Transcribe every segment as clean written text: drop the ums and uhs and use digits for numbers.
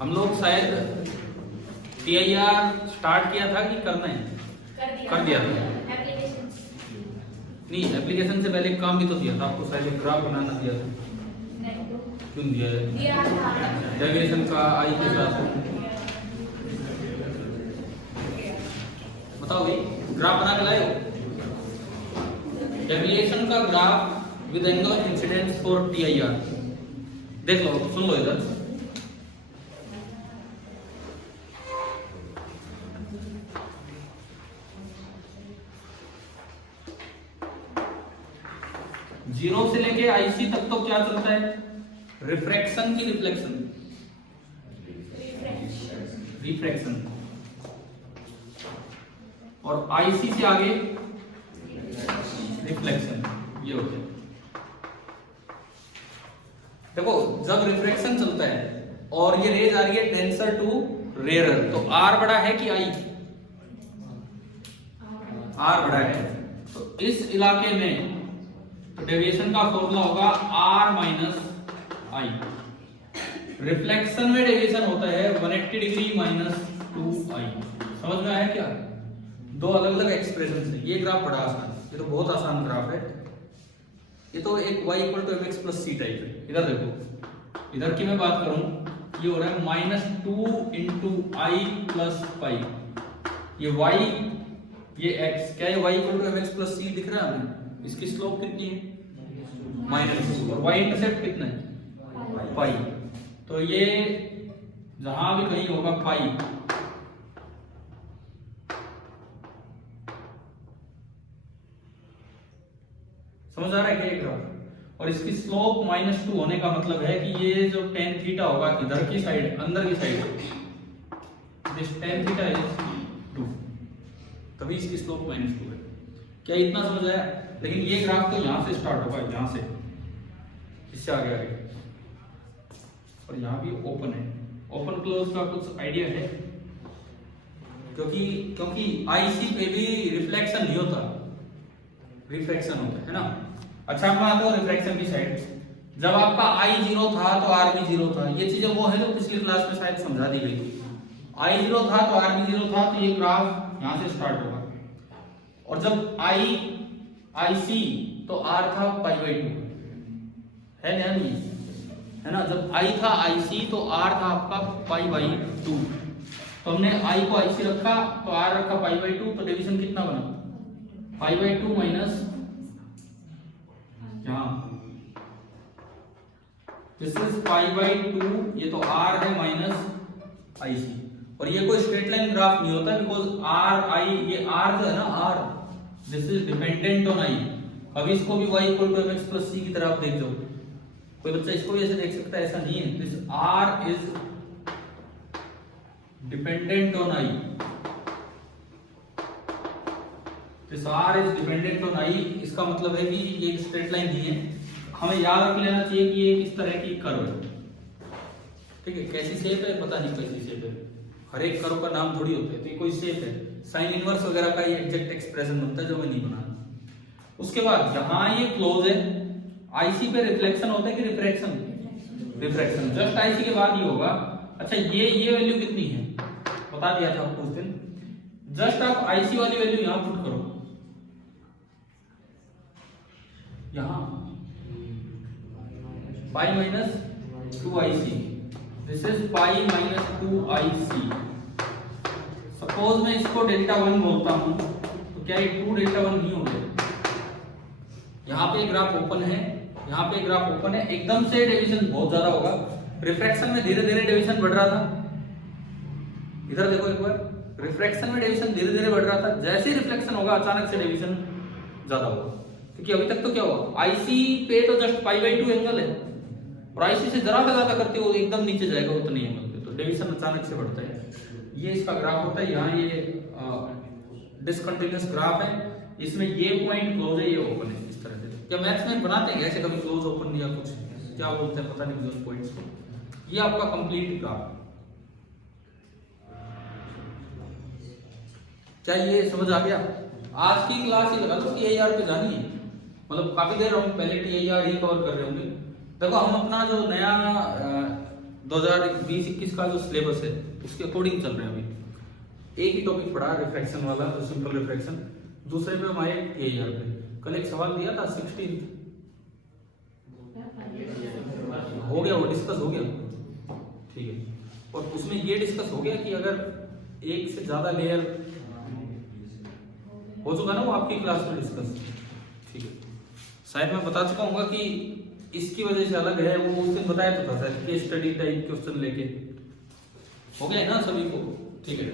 हम लोग शायद TIR स्टार्ट किया था कि करना है? कर दिया था। नहीं, एप्लीकेशन से पहले एक काम भी तो दिया था आपको, शायद एक ग्राफ बनाना दिया था। क्यों दिया है? डेविएशन का आई के साथ बताओ भाई, ग्राफ बना के लाए हो? डेविएशन का graph with angle of incidence for TIR। देख लो, सुन लो इधर। जीरो से लेके IC तक तो क्या चलता है? रिफ्रैक्शन की रिफ्लेक्शन? रिफ्रैक्शन। और IC से आगे रिफ्लेक्शन। ये होता है। देखो, जब रिफ्रैक्शन चलता है और ये रेज आ रही है डेंसर टू रेयरर, तो R बड़ा है कि I? R बड़ा है। तो इस इलाके में तो डेविएशन का फॉर्मूला होगा R माइनस I। रिफ्लेक्शन में डेविएशन होता है 180 डिग्री माइनस 2I। समझ में आया क्या? दो अलग अलग एक्सप्रेशन है। ये ग्राफ बड़ा आसान है, ये तो बहुत आसान ग्राफ है। ये तो एक y equal to mx plus c type है। इधर देखो, इधर की मैं बात करूं, ये हो रहा है -2 इंटू I प्लस पाई। ये y, ये x, क्या ये y equal to mx plus c दिख रहा है हमें? इसकी स्लोप कितनी है? -2। और y इंटरसेप्ट कितना है? पाई। तो ये जहां भी कहीं होगा पाई, समझ आ रहा है क्या ये ग्राफ? और इसकी स्लोप -2 होने का मतलब है कि ये जो tan थीटा होगा इधर की साइड, अंदर की side, this tan theta is 2, तभी इसकी स्लोप -2 है। क्या इतना समझ आया? लेकिन ये ग्राफ तो यहां से स्टार्ट होगा, यहां से, इससे आगे आगे, और यहां भी ओपन है। ओपन क्लोज का कुछ आइडिया है? क्योंकि IC पे भी रिफ्लेक्शन नहीं होता, रिफ्रैक्शन होता है ना। अच्छा, अब आते हो रिफ्रैक्शन की साइड। जब आपका I 0 था तो R भी 0 था। ये चीजें वो है जो पिछली क्लास में शायद समझा दी गई थी। I 0 था तो R भी 0 था, तो ये ग्राफ यहां से स्टार्ट होगा। और जब IC तो R था π/2, है ना? नहीं है ना? जब I था IC तो R था आपका π/2। तो हमने I को IC रखा तो R रखा π/2, तो डिवीजन कितना बना? π/2 माइनस यहाँ, दिस इज π/2, ये तो R है माइनस IC। और ये कोई स्ट्रेट लाइन ग्राफ नहीं होता, बिकॉज R I, ये R जो है ना, R, this is dependent on I। अब इसको भी y equal to mx plus c की तरह आप देख जाओ। कोई बच्चा इसको भी ऐसे देख सकता है, ऐसा नहीं है। This R is dependent on I। This R is dependent on I। इसका मतलब है कि ये एक स्ट्रेट लाइन नहीं है। हमें याद रख लेना चाहिए कि ये किस तरह की कर्व है। ठीक है, कैसी शेप है पता नहीं, कैसी शेप है, हर एक कर्व का नाम थोड़ी होता है। तो ये कोई शेप है, साइन इनवर्स वगैरह का ये एग्जैक्ट एक्सप्रेशन बनता है जो मैं नहीं बना। उसके बाद जहां ये क्लोज है, IC पे रिफ्लेक्शन होता है कि रिफ्रैक्शन? रिफ्रैक्शन। जस्ट IC के बाद ये होगा। अच्छा, ये वैल्यू कितनी है बता दिया था आपको उस दिन। जस्ट आप IC वाली वैल्यू यहां पुट करो, यहां pi minus 2IC, this is pi minus 2IC। Suppose मैं इसको Δ1 बोलता हूं, तो क्या ये 2 Δ1 नहीं हो गया? यहां पे ग्राफ ओपन है, यहां पे ग्राफ ओपन है, एकदम से डेविएशन बहुत ज्यादा होगा। रिफ्रैक्शन में धीरे धीरे डेविएशन बढ़ रहा था। इधर देखो एक बार, रिफ्रैक्शन में डेविएशन धीरे धीरे बढ़ रहा था। जैसे ही रिफ्लेक्शन होगा अचानक से डेविएशन ज्यादा होगा। क्योंकि अभी तक तो क्या हुआ, IC पे तो जस्ट π/2 एंगल है, और IC से जरा सा ज्यादा करते हो एकदम नीचे जाएगा उतने एंगल पे, तो डेविएशन अचानक से बढ़ता है। ये इसका ग्राफ होता है। यहाँ ये डिसकंटिन्यूअस ग्राफ है, इसमें ये पॉइंट क्लोज है, ये ओपन है। इस तरह से क्या मैथ्स में बनाते हैं ऐसे कभी क्लोज ओपन या कुछ, क्या बोलते हैं पता नहीं उस पॉइंट्स को। ये आपका कंप्लीट ग्राफ। क्या ये समझ आ गया? आज की क्लास ये लगा तो TIR पे जानी है, मतलब काफी देर हम पहले TIR ही कवर कर रहे होंगे। देखो, हम अपना जो नया 2020-21 का जो सिलेबस है उसके अकॉर्डिंग चल रहे हैं। अभी एक ही टॉपिक पढ़ा रिफ्रैक्शन वाला, जो सिंपल रिफ्रैक्शन। दूसरे पे हम आए AER पे। कल एक सवाल दिया था 16 हो गया, वो डिस्कस हो गया, ठीक है। और उसमें ये डिस्कस हो गया कि अगर एक से ज्यादा लेयर हो चुका ना, वो आपकी क्लास में डिस्कस, ठीक है। शायद मैं बता चुका हूँ कि इसकी वजह से अलग है, वो उस दिन बताया तो था शायद, केस स्टडी टाइप क्वेश्चन लेके हो गया है ना सभी को, ठीक है।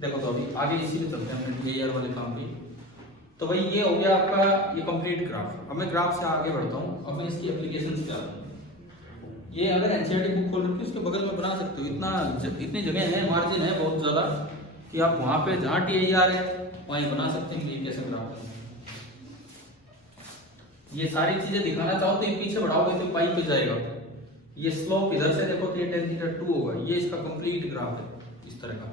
देखो तो अभी आगे इसी में चलते हैं AER वाले काम पे। तो भाई ये हो गया आपका ये कंप्लीट ग्राफ। अब मैं ग्राफ से आगे बढ़ता हूँ, अब मैं इसकी एप्लीकेशंस क्या है। ये अगर NCERT बुक खोल रखी उसके बगल में बना सकते हो, इतनी जगह है, मार्जिन है बहुत ज्यादा कि आप वहां पे जहाँ TIR है वहीं बना सकते हैं कि ये कैसे ग्राफ है। ये सारी चीजें दिखाना चाहो तो ये पीछे बढ़ाओगे तो पाई पे जाएगा। ये स्लोप इधर से देखो तो ये tan थीटा 2 होगा। ये इसका कंप्लीट ग्राफ है इस तरह का।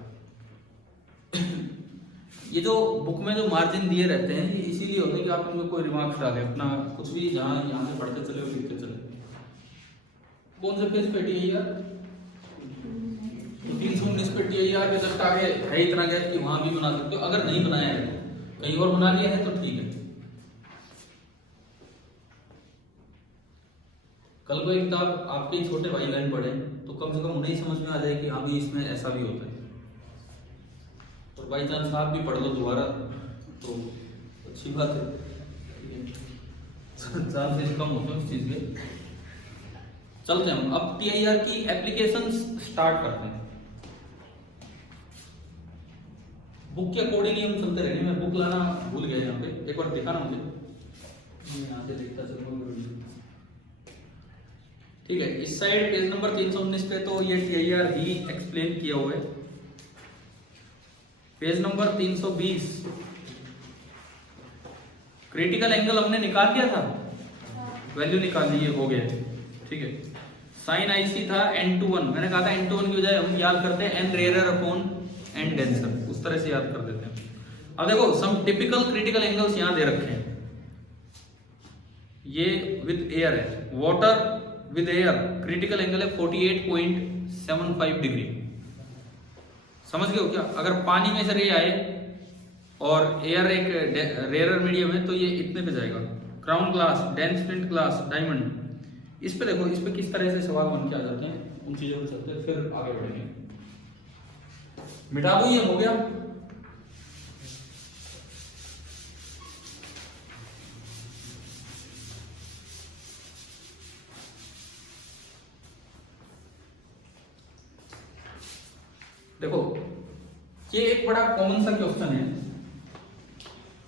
ये जो बुक में जो मार्जिन दिए रहते हैं ये इसीलिए होते हैं कि आप इनमें कोई रिमार्क्स डालें, अपना कुछ भी जहाँ यहाँ से पढ़ते चले और लिखते चले। कौन से पेज पे TIR? 319 पे TIR के जस्ट आगे है इतना गैप कि वहां भी बना सकते हो। अगर नहीं बनाया है कहीं और बना लिया है तो ठीक है। कल को एक किताब आपके छोटे भाई बहन पढ़े तो कम से कम उन्हें समझ में आ जाए कि हाँ भी इसमें ऐसा भी होता है। और बाई चांस आप भी पढ़ लो दोबारा तो अच्छी बात है, चांसेस कम होते हैं उस चीज के। चलते हैं हम अब TIR की एप्लीकेशंस स्टार्ट करते हैं। बुक के अकॉर्डिंग ही हम चलते रहेंगे। मैं बुक लाना भूल गया यहाँ पे, एक बार दिखा ना मुझे, यहाँ से देखता चलूंगा। ठीक है, इस साइड पेज नंबर 319 पे तो ये TIR ही एक्सप्लेन किया हुआ है। पेज नंबर 320 क्रिटिकल एंगल हमने निकाल दिया था, वैल्यू निकाल ली, हो गया, ठीक है। साइन IC था n21, मैंने कहा था n21 की बजाय हम याद करते हैं n rare upon n denser, उस तरह से याद कर देते हैं। अब देखो सम टिपिकल क्रिटिकल एंगल्स यहां दे रखे हैं। ये विद एयर है, water with air critical angle है 48.75 डिग्री। समझ गए हो क्या? अगर पानी में से रे आए और एयर एक रेयर मीडियम है तो ये इतने पे जाएगा। Crown glass, dense flint glass, diamond, इस पे देखो, इस पे किस तरह से सवाल बन के आ जाते हैं, उन चीजों पे चलते हैं, फिर आगे बढ़ेंगे। मिटा दो, ये हो गया। देखो ये एक बड़ा कॉमन सा क्वेश्चन है।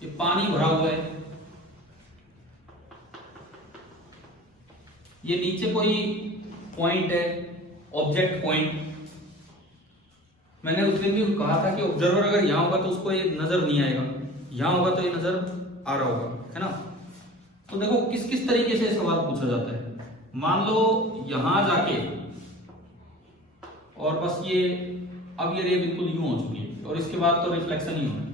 ये पानी भरा हुआ है, ये नीचे कोई पॉइंट है, ऑब्जेक्ट पॉइंट। मैंने उस दिन भी कहा था कि ऑब्जर्वर अगर यहां होगा तो उसको ये नजर नहीं आएगा, यहां होगा तो ये नजर आ रहा होगा, है ना। तो देखो किस किस तरीके से सवाल पूछा जाता है। मान लो यहां जाके और बस ये, अब ये रे बिल्कुल यूं हो चुकी है और इसके बाद तो रिफ्लेक्शन ही होना है।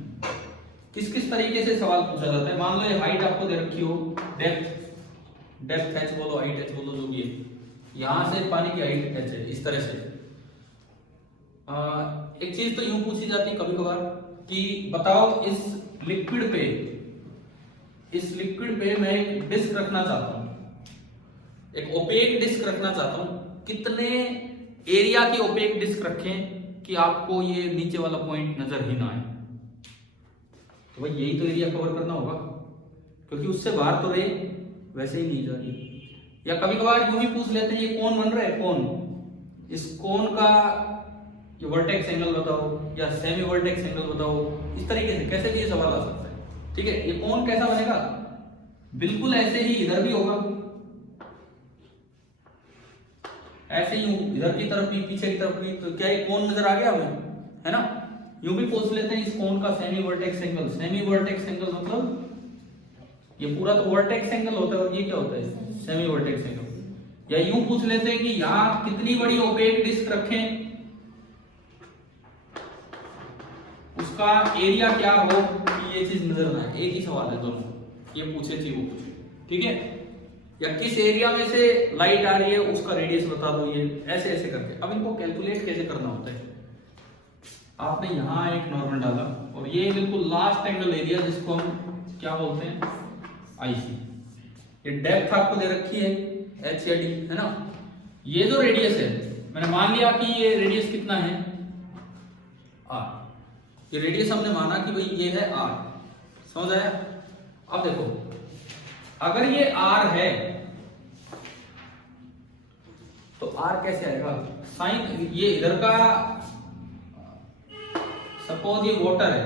किस किस तरीके से सवाल पूछा जाता है। मान लो ये हाइट आपको दे रखी हो, डेप्थ h बोलो, हाइट h बोलो, जो भी है, यहां से पानी की हाइट h है, इस तरह से। एक चीज तो यूं पूछी जाती है कभी कभार कि बताओ इस लिक्विड पे मैं एक डिस्क रखना चाहता हूं, एक ओपेक डिस्क रखना चाहता हूं, कितने एरिया की ओपेक डिस्क रखें कि आपको ये नीचे वाला पॉइंट नजर ही ना आए। तो भाई यही तो एरिया कवर करना होगा, क्योंकि उससे बाहर तो रे वैसे ही नहीं जा रही। या कभी कभार यूं भी पूछ लेते हैं ये कौन बन रहा है, कौन, इस कौन का ये वर्टेक्स एंगल बताओ या सेमी वर्टेक्स एंगल बताओ। इस तरीके से कैसे भी ये सवाल आ सकता है, ठीक है। ये कौन कैसा बनेगा, बिल्कुल ऐसे ही इधर भी होगा, ऐसे ही इधर की तरफ भी, पीछे की तरफ भी। तो क्या ये कौन नजर आ गया हमें, है ना। यूं भी पूछ लेते हैं इस कौन का semi vertex angle. Semi vertex angle मतलब ये पूरा तो वर्टेक्स एंगल होता है और ये क्या होता है, सेमी वर्टेक्स एंगल। या यूं पूछ लेते हैं कि यहां कितनी बड़ी ओपेक डिस्क रखें, उसका एरिया क्या हो कि ये चीज नजर ना आए। एक ही सवाल है दोनों, ये पूछे थी वो पूछे, ठीक है। या किस एरिया में से लाइट आ रही है उसका रेडियस बता दो, ये ऐसे ऐसे करके। अब इनको कैलकुलेट कैसे करना होता है, आपने यहाँ एक नॉर्मल डाला और ये बिल्कुल लास्ट एंगल एरिया जिसको हम क्या बोलते हैं, आईसी। ये डेप्थ आपको दे रखी है एच या डी, है ना। ये जो रेडियस है, मैंने मान लिया कि ये रेडियस कितना है, आर। ये रेडियस हमने माना कि भाई ये है आर, समझ आया। अब देखो अगर ये आर है तो आर कैसे आएगा, साइन, ये इधर का सपोज ये वाटर है,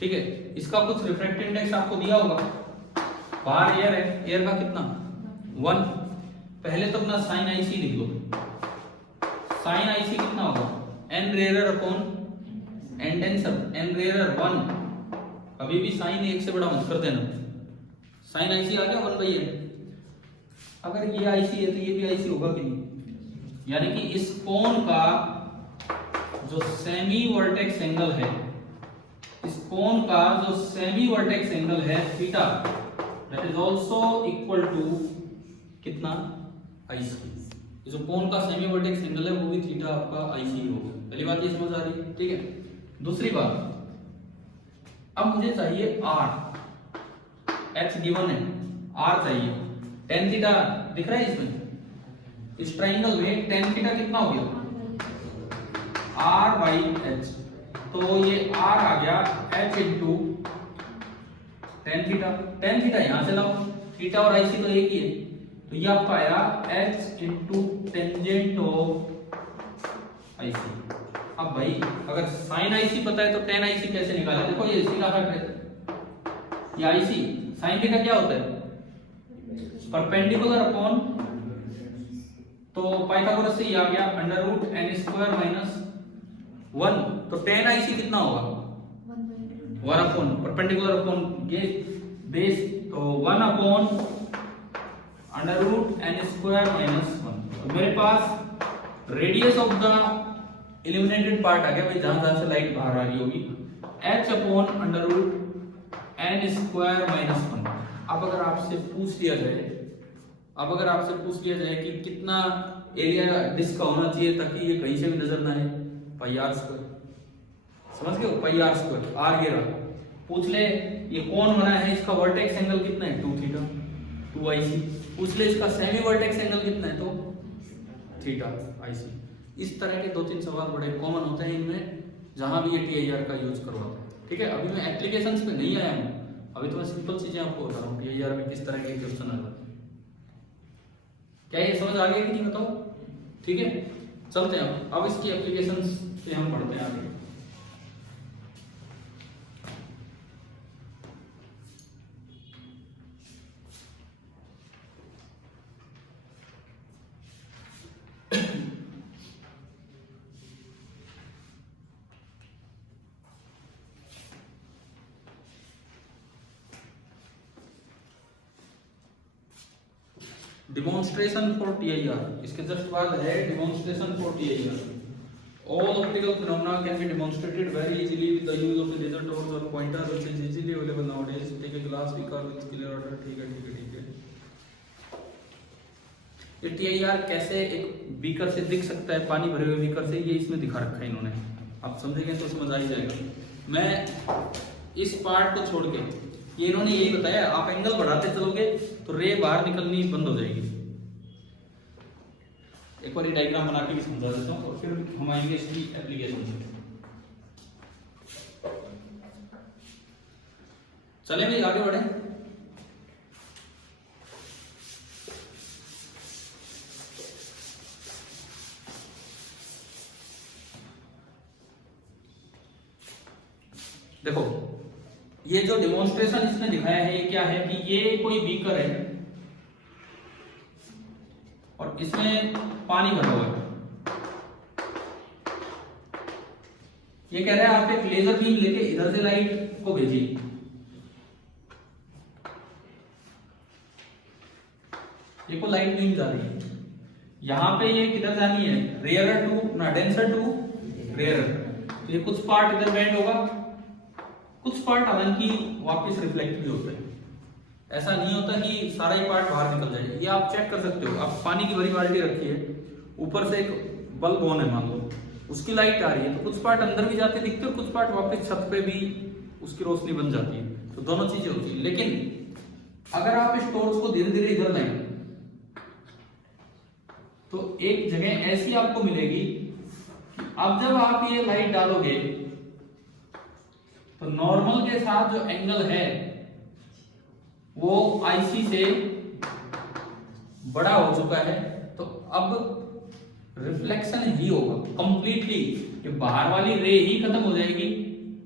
ठीक है, इसका कुछ रिफ्रैक्टिव इंडेक्स आपको दिया होगा, बाहर एयर है, एयर का कितना 1। पहले तो अपना साइन आईसी लिख लो, साइन आईसी कितना होगा n rare upon n denser, n rare 1। कभी भी साइन 1 से बड़ा मत कर देना, साइन आईसी आ गया 1/n। अगर ये आईसी है तो ये भी आईसी होगा कि नहीं, यानी कि इस कोण का जो सेमी वर्टेक्स एंगल है, इस कोण का जो सेमी वर्टेक्स एंगल है थीटा, that is also equal to कितना आईसी। जो कोण का सेमी वर्टेक्स एंगल है वो भी थीटा आपका आईसी होगा। पहली बात ये समझ आ रही है, ठीक है। दूसरी बात, अब मुझे चाहिए आर, एच गिवन है, आर चाहिए, टेन थीटा दिख रहा है इसमें, इस ट्राइंगल में टेन थीटा कितना हो गया आर बाई एच, तो ये आर आ गया H into tan theta. Tan theta यहां से लाओ, थीटा और आईसी तो एक ही है, तो ये आपका आया H into tangent of IC. अब भाई अगर साइन आईसी पता है तो टेन आईसी कैसे निकाले, देखो ये सीधा हट है, ये आईसी साइन थीटा क्या होता है परपेंडिकुलर अपॉन, तो पाइथागोरस से ये आ गया under root n square minus 1, तो टेन आईसी कितना होगा 1 अपॉन परपेंडिकुलर अपॉन ये बेस, तो 1 upon under root n square minus 1। तो मेरे पास radius of the illuminated part आ गया भाई, जहां जहां से लाइट बाहर आ रही होगी, h upon under root n square minus 1। अब अगर आपसे पूछ लिया जाए, अब अगर आपसे पूछ लिया जाए कि कितना एरिया डिस्क का होना चाहिए ताकि ये कहीं से भी नजर ना आए, पाई आर स्क्वायर, समझ गए, पाई आर स्क्वायर, आर ये रहा। पूछ ले ये कौन बना है, इसका वर्टेक्स एंगल कितना है 2 थीटा 2 आईसी। पूछ ले इसका सेमी वर्टेक्स एंगल कितना है तो थीटा आईसी। इस तरह के 2-3 सवाल बड़े कॉमन होते हैं इनमें, जहां भी ये टीआईआर का यूज करवाते हैं, ठीक है। अभी मैं एप्लीकेशंस पे नहीं आया हूं, अभी तो मैं सिंपल चीजें आपको बता रहा हूं टीआईआर में किस तरह के क्वेश्चन आ जाते हैं। क्या ये समझ आ गया कि नहीं बताओ, ठीक है। चलते हैं अब इसकी एप्लीकेशंस पे हम पढ़ते हैं आगे। डिमॉन्स्ट्रेशन फॉर टीआईआर, इसके जस्ट बाद है demonstration for TIR. All optical phenomena can be demonstrated very easily with the use of a laser torch or pointer which is easily available nowadays. Take a glass beaker with clear order, ठीक है ठीक है ठीक है। ये TIR कैसे एक beaker से दिख सकता है, पानी भरे हुए बीकर से, ये इसमें दिखा रखा है इन्होंने, आप समझेंगे तो समझ आ ही जाएगा। मैं इस पार्ट को छोड़ के, ये इन्होंने यही बताया, आप एंगल बढ़ाते चलोगे तो रे बाहर निकलनी बंद हो जाएगी। एक बार ये डायग्राम बना के भी समझा देता हूँ और फिर हम आएंगे इसकी एप्लीकेशन से। चले भाई आगे बढ़े। देखो ये जो डिमॉन्स्ट्रेशन इसने दिखाया है ये क्या है कि ये कोई बीकर है और इसमें पानी भरा हुआ है। ये कह रहा है आप एक लेजर बीम लेके इधर से लाइट को भेजिए, देखो लाइट बीम जा रही है, यहां पे ये किधर जानी है, रेयरर टू ना डेंसर टू रेयरर, तो ये कुछ पार्ट इधर बेंड होगा कुछ पार्ट हालांकि वापस रिफ्लेक्ट भी होते हैं, ऐसा नहीं होता कि सारा ही पार्ट बाहर निकल जाए। ये आप चेक कर सकते हो। आप पानी की भरी बाल्टी रखी है, ऊपर से एक बल्ब ऑन है मान लो, उसकी लाइट आ रही है, तो कुछ पार्ट अंदर भी जाते दिखते हैं, कुछ पार्ट वापस छत पे भी उसकी रोशनी बन जाती है, तो दोनों चीजें होती है। लेकिन अगर आप इस टॉर्च को धीरे धीरे इधर लाएं तो एक जगह ऐसी आपको मिलेगी। अब जब आप ये लाइट डालोगे तो नॉर्मल के साथ जो एंगल है वो IC से बड़ा हो चुका है, तो अब रिफ्लेक्शन ही होगा कंप्लीटली। ये बाहर वाली रे ही खत्म हो जाएगी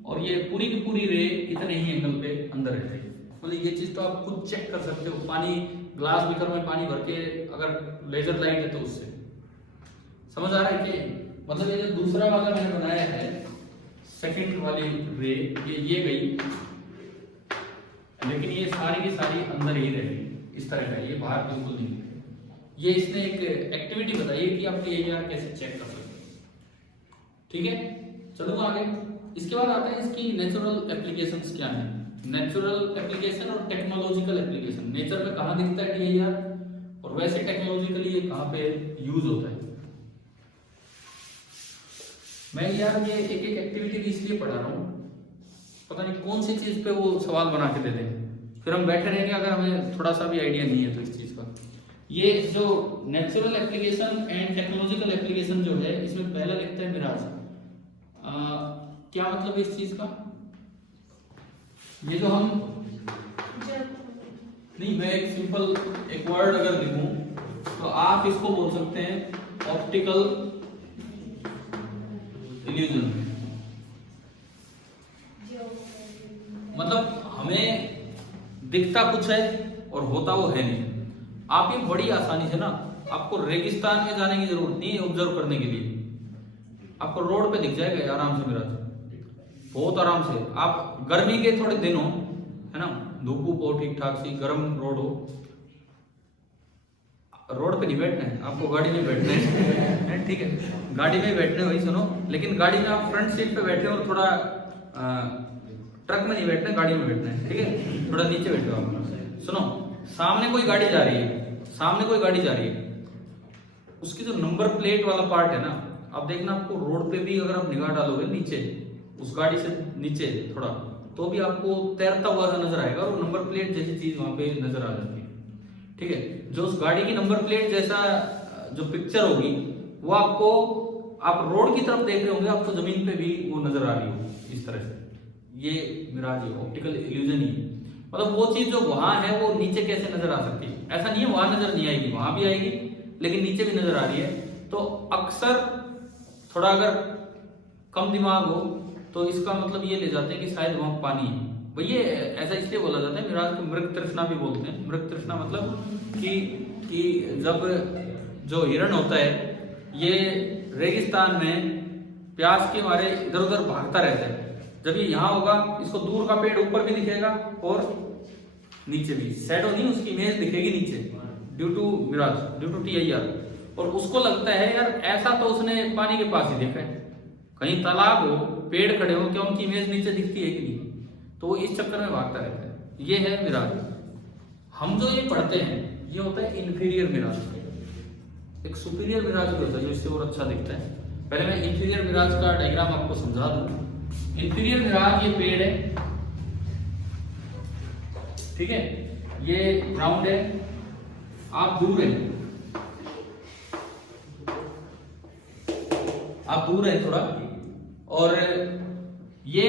और ये पूरी की पूरी रे इतने ही एंगल पे अंदर रह जाएगी। मतलब ये चीज तो आप खुद चेक कर सकते हो। पानी ग्लास बीकर में पानी भर के अगर लेजर लाइट है तो उससे समझ आ रहा है कि मतलब ये जो दूसरा वाला मैंने बनाया है सेकंड वाली रे, ये गई, लेकिन ये सारी की सारी अंदर ही रहेगी इस तरह का, ये बाहर बिल्कुल नहीं। ये इसने एक एक्टिविटी बताई है कि आप PIR कैसे चेक कर सकते हैं। ठीक है, चलो आगे। इसके बाद आता है इसकी नेचुरल एप्लीकेशंस क्या है। नेचुरल एप्लीकेशन और टेक्नोलॉजिकल एप्लीकेशन। नेचर में कहाँ दिखता है PIR और वैसे टेक्नोलॉजिकली ये कहाँ पे यूज होता है। मैं यार ये एक एक एक्टिविटी इसलिए पढ़ा रहा हूँ, पता नहीं कौन सी चीज पे वो सवाल बना के दे दें, फिर हम बैठे रहेंगे अगर हमें थोड़ा सा भी आइडिया नहीं है तो इस चीज का। ये जो natural application and technological application जो है, इसमें पहला लिखता है मिराज। क्या मतलब इस चीज का? ये जो हम नहीं, मैं एक सिंपल एक वर्ड अगर लिखूं तो आप इसको बोल सकते हैं ऑप्टिकल इल्यूजन। मतलब हमें दिखता कुछ है और होता वो है नहीं। आप ये बड़ी आसानी से ना, आपको रेगिस्तान में जाने की जरूरत नहीं है ऑब्जर्व करने के लिए, आपको रोड पे दिख जाएगा आराम से मिराज, बहुत आराम से। आप गर्मी के थोड़े दिन हो, है ना, धूप हो ठीक ठाक सी, गर्म रोड हो, रोड पे नहीं बैठना है आपको, गाड़ी में बैठना है। ठीक है, गाड़ी में बैठने वही सुनो, लेकिन गाड़ी में आप फ्रंट सीट पे बैठे और थोड़ा ट्रक में नहीं बैठना, गाड़ी में बैठना है। ठीक है, थोड़ा नीचे बैठो आप। सुनो, सामने कोई गाड़ी जा रही है, सामने कोई गाड़ी जा रही है, उसकी जो नंबर प्लेट वाला पार्ट है ना, आप देखना आपको रोड पे भी अगर आप निगाह डालोगे नीचे, उस गाड़ी से नीचे थोड़ा, तो भी आपको तैरता हुआ सा नजर आएगा और नंबर प्लेट जैसी चीज वहां पे नजर आ जाती है। ठीक है, जो उस गाड़ी की नंबर प्लेट जैसा जो पिक्चर होगी वो आपको, आप रोड की तरफ देख रहे होंगे, आपको जमीन पे भी वो नजर आ रही होगी इस तरह से। ये मिराज है, ऑप्टिकल इल्यूजन ही। मतलब वो चीज जो वहां है वो नीचे कैसे नजर आ सकती है? ऐसा नहीं है वहां नजर नहीं आएगी, वहां भी आएगी, लेकिन नीचे भी नजर आ रही है। तो अक्सर थोड़ा अगर कम दिमाग हो तो इसका मतलब ये ले जाते हैं कि शायद वहां पानी है। ये ऐसा इसलिए बोला जाता है, मिराज को मृग तृष्णा भी बोलते हैं। मृग तृष्णा मतलब कि जब जो हिरण होता है ये रेगिस्तान में प्यास के मारे इधर उधर भागता रहता है, जब ये यहाँ होगा इसको दूर का पेड़ ऊपर भी दिखेगा और नीचे भी, शैडो नहीं उसकी इमेज दिखेगी नीचे, due to mirage, due to TIR। और उसको लगता है यार ऐसा तो उसने पानी के पास ही देखा है, कहीं तालाब हो, पेड़ खड़े हो, क्या उनकी इमेज नीचे दिखती है कि नहीं? तो वो इस चक्कर में भागता रहता है। ये है मिराज। हम जो ये पढ़ते हैं ये होता है इंफीरियर मिराज। एक सुपीरियर मिराज भी होता है जो इससे और अच्छा दिखता है। पहले मैं इंफीरियर मिराज का डायग्राम आपको समझा दूं। इंफीरियर मिराज ये पेड़ है, ठीक है, ये ग्राउंड है, आप दूर है, आप दूर है थोड़ा, और ये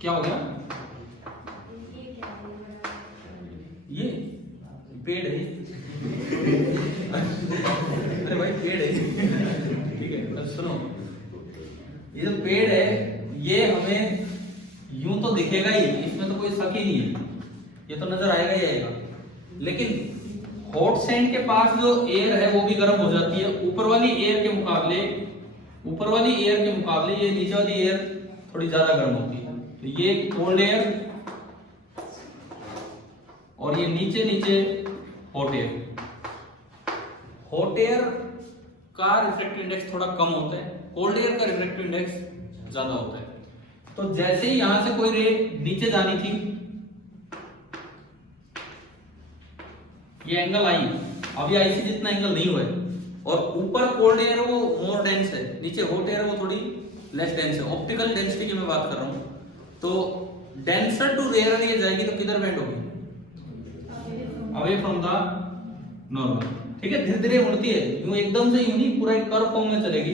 क्या हो गया? ये पेड़ है। अरे भाई पेड़ है, ठीक है, सुनो, ये जो पेड़ है ये हमें यूं तो दिखेगा ही, इसमें तो कोई शक ही नहीं है, ये तो नजर आएगा ही आएगा। लेकिन हॉट सैंड के पास जो एयर है वो भी गर्म हो जाती है। ऊपर वाली एयर के मुकाबले ये नीचे वाली एयर थोड़ी ज्यादा गर्म होती है। तो ये कोल्ड एयर और ये नीचे हॉट एयर। हॉट एयर का रिफ्रैक्टिव इंडेक्स थोड़ा कम होता है, कोल्ड एयर का रिफ्रैक्टिव इंडेक्स ज्यादा होता है। तो जैसे ही यहां से कोई रे नीचे जानी थी, ये एंगल आई, अभी आई से जितना एंगल नहीं हुआ है, और ऊपर कोल्ड एयर वो मोर डेंस है, नीचे हॉट एयर वो थोड़ी लेस डेंस है। ऑप्टिकल डेंसिटी की मैं बात कर रहा हूं, तो डेंसर टू रेयर ये जाएगी तो किधर बेंड होगी? Away from the normal. ठीक है, धीरे धीरे उड़ती है, यूं एकदम से यूं नहीं, पूरा एक कर्व फॉर्म में चलेगी।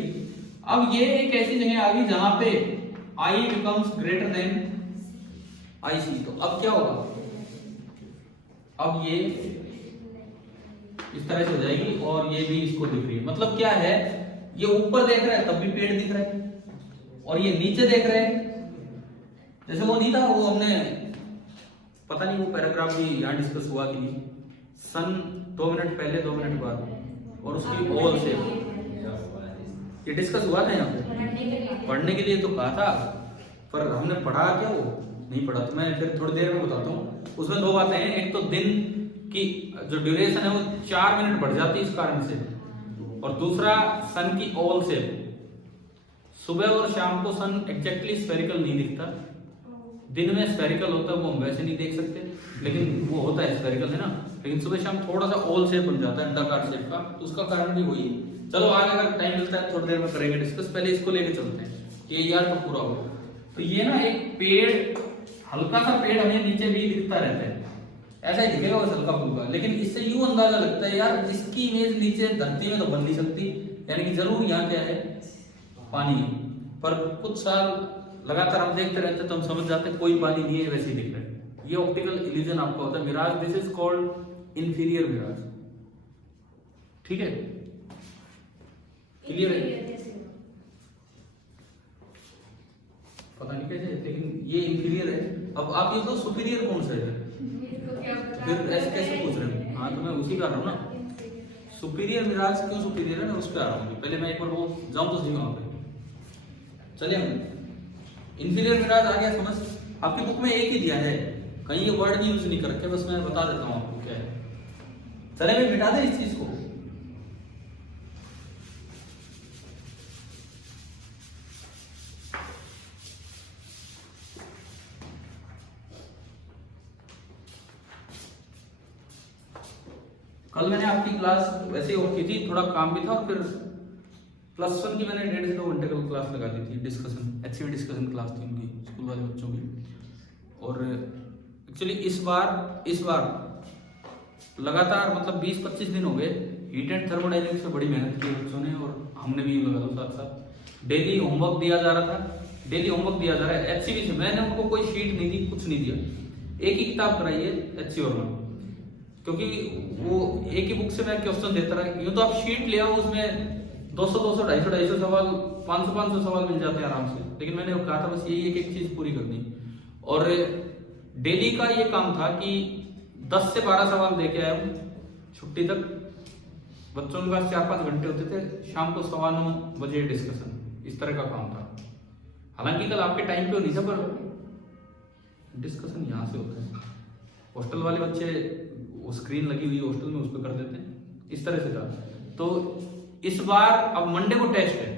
अब ये एक ऐसी जगह आ गई जहां पे I becomes greater than I C, तो अब क्या होगा? अब ये इस तरह से हो जाएगी और ये भी इसको दिख रही है। मतलब क्या है, ये ऊपर देख रहा है तब भी पेड़ दिख रहा है, और ये नीचे देख रहे हैं, जैसे वो नहीं था, वो हमने पता नहीं वो पैराग्राफ भी यहाँ डिस्कस हुआ कि नहीं, सन 2 मिनट पहले 2 मिनट बाद, और उसकी ओवल शेप, ये डिस्कस हुआ था यहाँ पे। पढ़ने के लिए तो कहा था, पर हमने पढ़ा क्या, वो नहीं पढ़ा, तो मैं फिर थोड़ी देर में बताता हूँ। उसमें 2 बातें हैं, एक तो दिन की जो ड्यूरेशन है वो 4 मिनट बढ़ जाती है इस कारण से, और दूसरा सन की ओवल शेप, सुबह और शाम को सन एग्जैक्टली स्फेरिकल नहीं दिखता, दिन में स्फेरिकल होता है, वो हम वैसे नहीं देख सकते, लेकिन वो होता है स्फेरिकल, है ना, लेकिन सुबह शाम थोड़ा सा ओवल शेप बन जाता है, अंडाकार शेप का, तो उसका कारण भी वही है। चलो आगे अगर टाइम मिलता है थोड़ी देर में करेंगे डिस्कस, पहले इसको लेके चलते हैं, ये यार तो पूरा हो। तो ये ना एक पेड़, हल्का सा पेड़ हमें नीचे भी दिखता रहता है, ऐसा ही दिखेगा बस हल्का फुल्का, लेकिन इससे यूं अंदाजा लगता है यार इसकी इमेज नीचे धरती में तो बन नहीं सकती, यानी कि जरूर यहाँ क्या है, पानी है। पर कुछ साल लगातार हम देखते रहते तो हम समझ जाते हैं कोई पानी नहीं है, वैसे ही दिख रहा है। ये ऑप्टिकल इल्यूजन आपका होता है, mirage, this is called inferior mirage. ठीक है, क्लियर है? पता नहीं कैसे, लेकिन ये इंफीरियर है। अब आप ये तो सुपीरियर कौन सा है? फिर ऐसे कैसे पूछ रहे हैं? हाँ, तो मैं उसी का रहा हूँ ना, सुपीरियर मिराज क्यों सुपीरियर है, मैं उस पर आ रहा हूँ। पहले मैं एक बार वो जाऊँ तो सही वहां पे। चलिए, हम इंफीरियर मिराज आ गया समझ। आपकी बुक में एक ही दिया है, कहीं ये वर्ड नहीं यूज नहीं कर रखे, बस मैं बता देता हूँ आपको क्या है। चले मैं मिटा दे इस चीज को। कल मैंने आपकी क्लास वैसे ही की थी, थोड़ा काम भी था, और फिर +1 की मैंने 1.5 से 2 घंटे की क्लास लगा दी थी, डिस्कशन, एचसीवी डिस्कशन क्लास थी उनकी, स्कूल वाले बच्चों की। और एक्चुअली इस बार लगातार मतलब 20-25 दिन हो गए, हीट एंड थर्मोडायनेमिक्स पे बड़ी मेहनत की बच्चों ने, और हमने भी लगा लो साथ साथ। डेली होमवर्क दिया जा रहा था, डेली होमवर्क दिया जा रहा है एचसीवी से। मैंने उनको कोई शीट नहीं दी, कुछ नहीं दिया, एक ही किताब कराई है एचसीवी में, क्योंकि वो एक ही बुक से मैं क्वेश्चन देता रहा। यूं तो आप शीट ले आओ, उसमें 200, 250 सवाल, 500 सवाल मिल जाते हैं आराम से, लेकिन मैंने कहा था बस यही एक चीज पूरी करनी। और डेली का ये काम था कि 10 से 12 सवाल दे के आया हूं छुट्टी तक। बच्चों के पास 4-5 घंटे होते थे, शाम को 9:15 बजे डिस्कशन, इस तरह का काम था। हालांकि कल आपके टाइम पे नहीं था, पर डिस्कशन यहाँ से होता है। हॉस्टल वाले बच्चे, वो स्क्रीन लगी हुई हॉस्टल में, उस पर कर देते हैं, इस तरह से था। तो इस बार अब मंडे को टेस्ट है,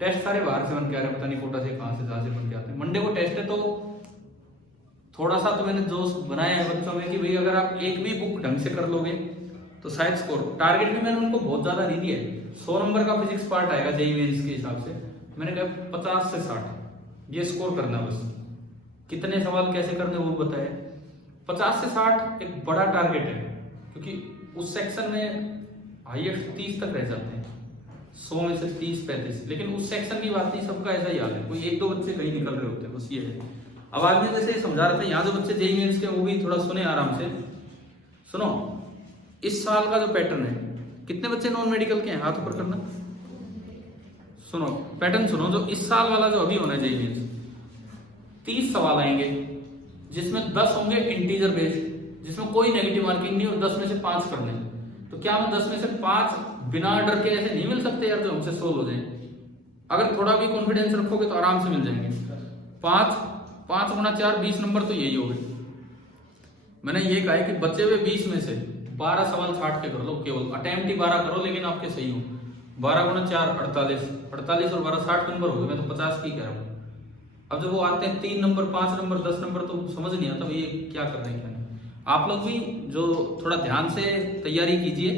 टेस्ट सारे बाहर से बन के आ रहे हैं, पता नहीं कोटा से कहां से बन के आते हैं। मंडे को टेस्ट है, तो थोड़ा सा तो मैंने जोश बनाया है बच्चों में कि भाई अगर आप एक भी बुक ढंग से कर लोगे तो शायद स्कोर। टारगेट भी मैंने उनको बहुत ज्यादा नहीं दिया है, 100 नंबर का फिजिक्स पार्ट आएगा जेईई मेंस के हिसाब से। मैंने कहा 50 से 60 ये स्कोर करना, बस कितने सवाल कैसे करने वो बताया। 50 से 60 एक बड़ा टारगेट है, क्योंकि उस सेक्शन में हाईएस्ट 30 तक रह जाते हैं, 100 में से 30-35। लेकिन उस सेक्शन की बात नहीं, सबका ऐसा ही हाल है, कोई 1-2 बच्चे कहीं निकल रहे होते हैं, बस ये है। अब आज मैं जैसे समझा रहा था, यहाँ जो बच्चे जेईई मेंस के, वो भी थोड़ा सुने आराम से। सुनो, इस साल का जो पैटर्न है, कितने बच्चे नॉन मेडिकल के हैं, हाथ ऊपर करना। सुनो पैटर्न सुनो, जो इस साल वाला जो अभी होना है जेईई मेंस, 30 सवाल आएंगे, जिसमें 10 होंगे इंटीजर बेस्ड, जिसमें कोई नेगेटिव मार्किंग नहीं, और 10 में से 5 करने। तो क्या हम 10 में से 5 बिना डर के ऐसे नहीं मिल सकते यार, जो हमसे सोल्व हो जाए? अगर थोड़ा भी कॉन्फिडेंस रखोगे तो आराम से मिल जाएंगे। 5 गुणा 4 20 नंबर, तो यही हो गए। मैंने ये कहा है कि बचे हुए 20 में से 12 सवाल छाट के कर लो, केवल अटेम्प्ट ही 12 करो, लेकिन आपके सही हो। 12 गुणा 4 48 और 12 60 नंबर हो गए। मैं तो 50 की कह रहा हूँ, अब जब वो आते हैं 3 नंबर 5 नंबर 10 नंबर तो समझ नहीं आता ये क्या कर रहे हैं क्या नहीं। आप लोग भी जो थोड़ा ध्यान से तैयारी कीजिए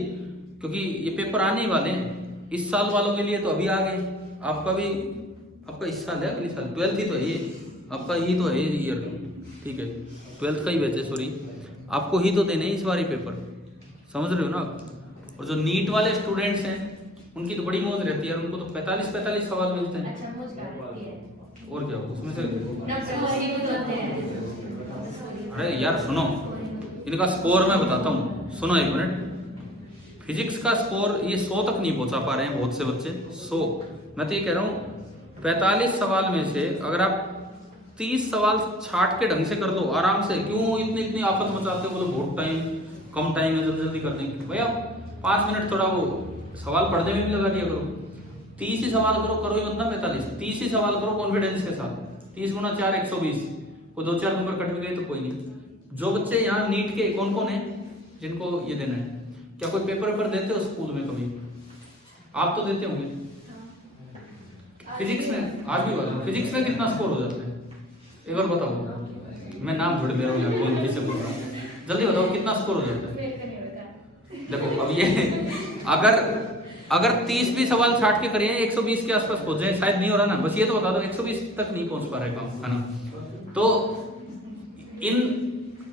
क्योंकि ये पेपर आने ही वाले हैं। इस साल वालों के लिए तो अभी आ गए, आपका इस साल है, अगले साल 12th ही तो है ये, आपका ही तो है ये ईयर, ठीक है 12th का ही बैच है, सॉरी आपको ही तो देने इस बार ही पेपर, समझ रहे हो ना। और जो नीट वाले स्टूडेंट्स हैं उनकी तो बड़ी मौज रहती है, उनको तो 45 सवाल मिलते हैं। अच्छा, मौज का रहती है। और क्या उसमें से, हैं। अरे यार सुनो, इनका स्कोर मैं बताता हूँ, सुनो एक मिनट। फिजिक्स का स्कोर ये 100 तक नहीं पहुंचा पा रहे हैं बहुत से बच्चे, 100। मैं तो ये कह रहा हूँ 45 सवाल में से अगर आप 30 सवाल छाट के ढंग से कर दो आराम से, क्यों इतनी आफत मचाते हो, बोलो बहुत टाइम कम टाइम है, जल्दी कर देंगे भैया, 5 मिनट थोड़ा वो सवाल पढ़ने में भी लगा दिया करो। 30 ही सवाल करो ही मत ना 45, 30 ही सवाल करो कॉन्फिडेंस के साथ। 30 गुना 4 120, को 2-4 नंबर कट भी गए तो कोई नहीं। जो बच्चे यहाँ नीट के कौन कौन है जिनको ये देना है, क्या कोई पेपर देते हो स्कूल में कभी? आप तो देते होंगे। फिजिक्स में आज भी बताओ, फिजिक्स में कितना स्कोर हो जाता है एक बार बताओ। मैं नाम थोड़ी दे रहा हूँ, कौन किससे बोल रहा हूँ, जल्दी बताओ कितना स्कोर हो जाता है। देखो अब ये अगर 30 भी सवाल छाट के करिए 120 के आसपास पहुंच जाए, शायद नहीं हो रहा ना, बस ये तो बता दो 120 तक नहीं पहुंच पा रहे काम, है ना। तो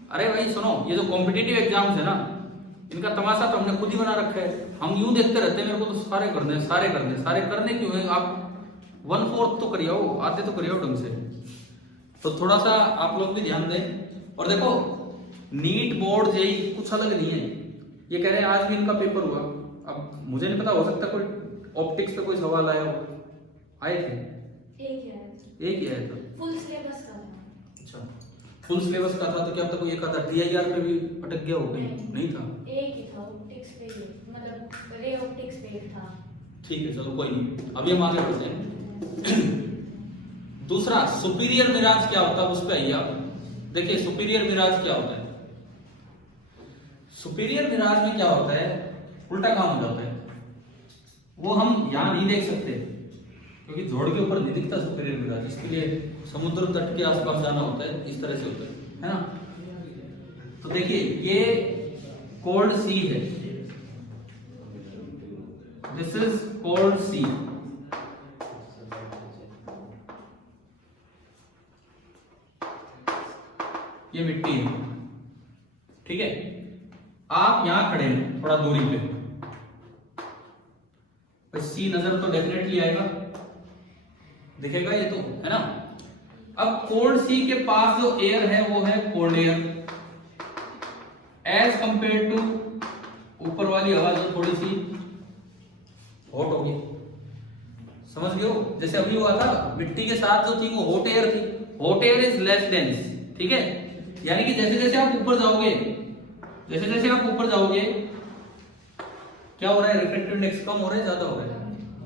अरे भाई सुनो, ये जो कॉम्पिटिटिव एग्जाम्स है ना, इनका तमाशा तो हमने खुद ही बना रखा है। हम यूं देखते रहते हैं मेरे को तो सारे करने क्यों है, आप 1/4 तो करिए, आते तो करिए ढंग से। तो थोड़ा सा आप लोग भी ध्यान दें। और देखो नीट बोर्ड जेई कुछ अलग नहीं है, ये कह रहे हैं आज भी इनका पेपर हुआ। अब मुझे नहीं पता, हो सकता कोई ऑप्टिक्स पे कोई सवाल आया हो, आए थे एक ही आया था, फुल सिलेबस का था। अच्छा फुल सिलेबस का था, तो क्या तक एक आधा TIR पे भी अटक गया हो कहीं? नहीं था, एक ही था ऑप्टिक्स पे ही, मतलब रे ऑप्टिक्स पे था। ठीक है चलो कोई नहीं, अभी हम आगे बढ़ते हैं। दूसरा सुपीरियर मिराज क्या होता है, उस पे आइए आप। देखिए सुपीरियर मिराज क्या होता है। सुपीरियर मिराज में क्या होता है, उल्टा काम हो जाता है। वो हम यहां नहीं देख सकते क्योंकि जोड़ के ऊपर नहीं दिखता सुपीरियर मिराज, इसके लिए समुद्र तट के आसपास जाना होता है, इस तरह से होता है ना। तो देखिए ये कोल्ड सी है, दिस इज कोल्ड सी। ये मिट्टी है, ठीक है। आप यहां खड़े हैं थोड़ा दूरी पे, सी नजर तो डेफिनेटली आएगा, दिखेगा ये तो, है ना। अब कोल्ड सी के पास जो एयर है वो है cold air, as compare to ऊपर वाली हवा जो थोड़ी सी हॉट होगी, समझ गए हो। जैसे अभी हुआ था मिट्टी के साथ जो थी वो हॉट एयर थी, hot air is less dense, ठीक है। यानी कि जैसे जैसे आप ऊपर जाओगे, क्या हो रहा है, रिफ्रैक्टिव इंडेक्स कम हो रहा है ज्यादा हो रहा है,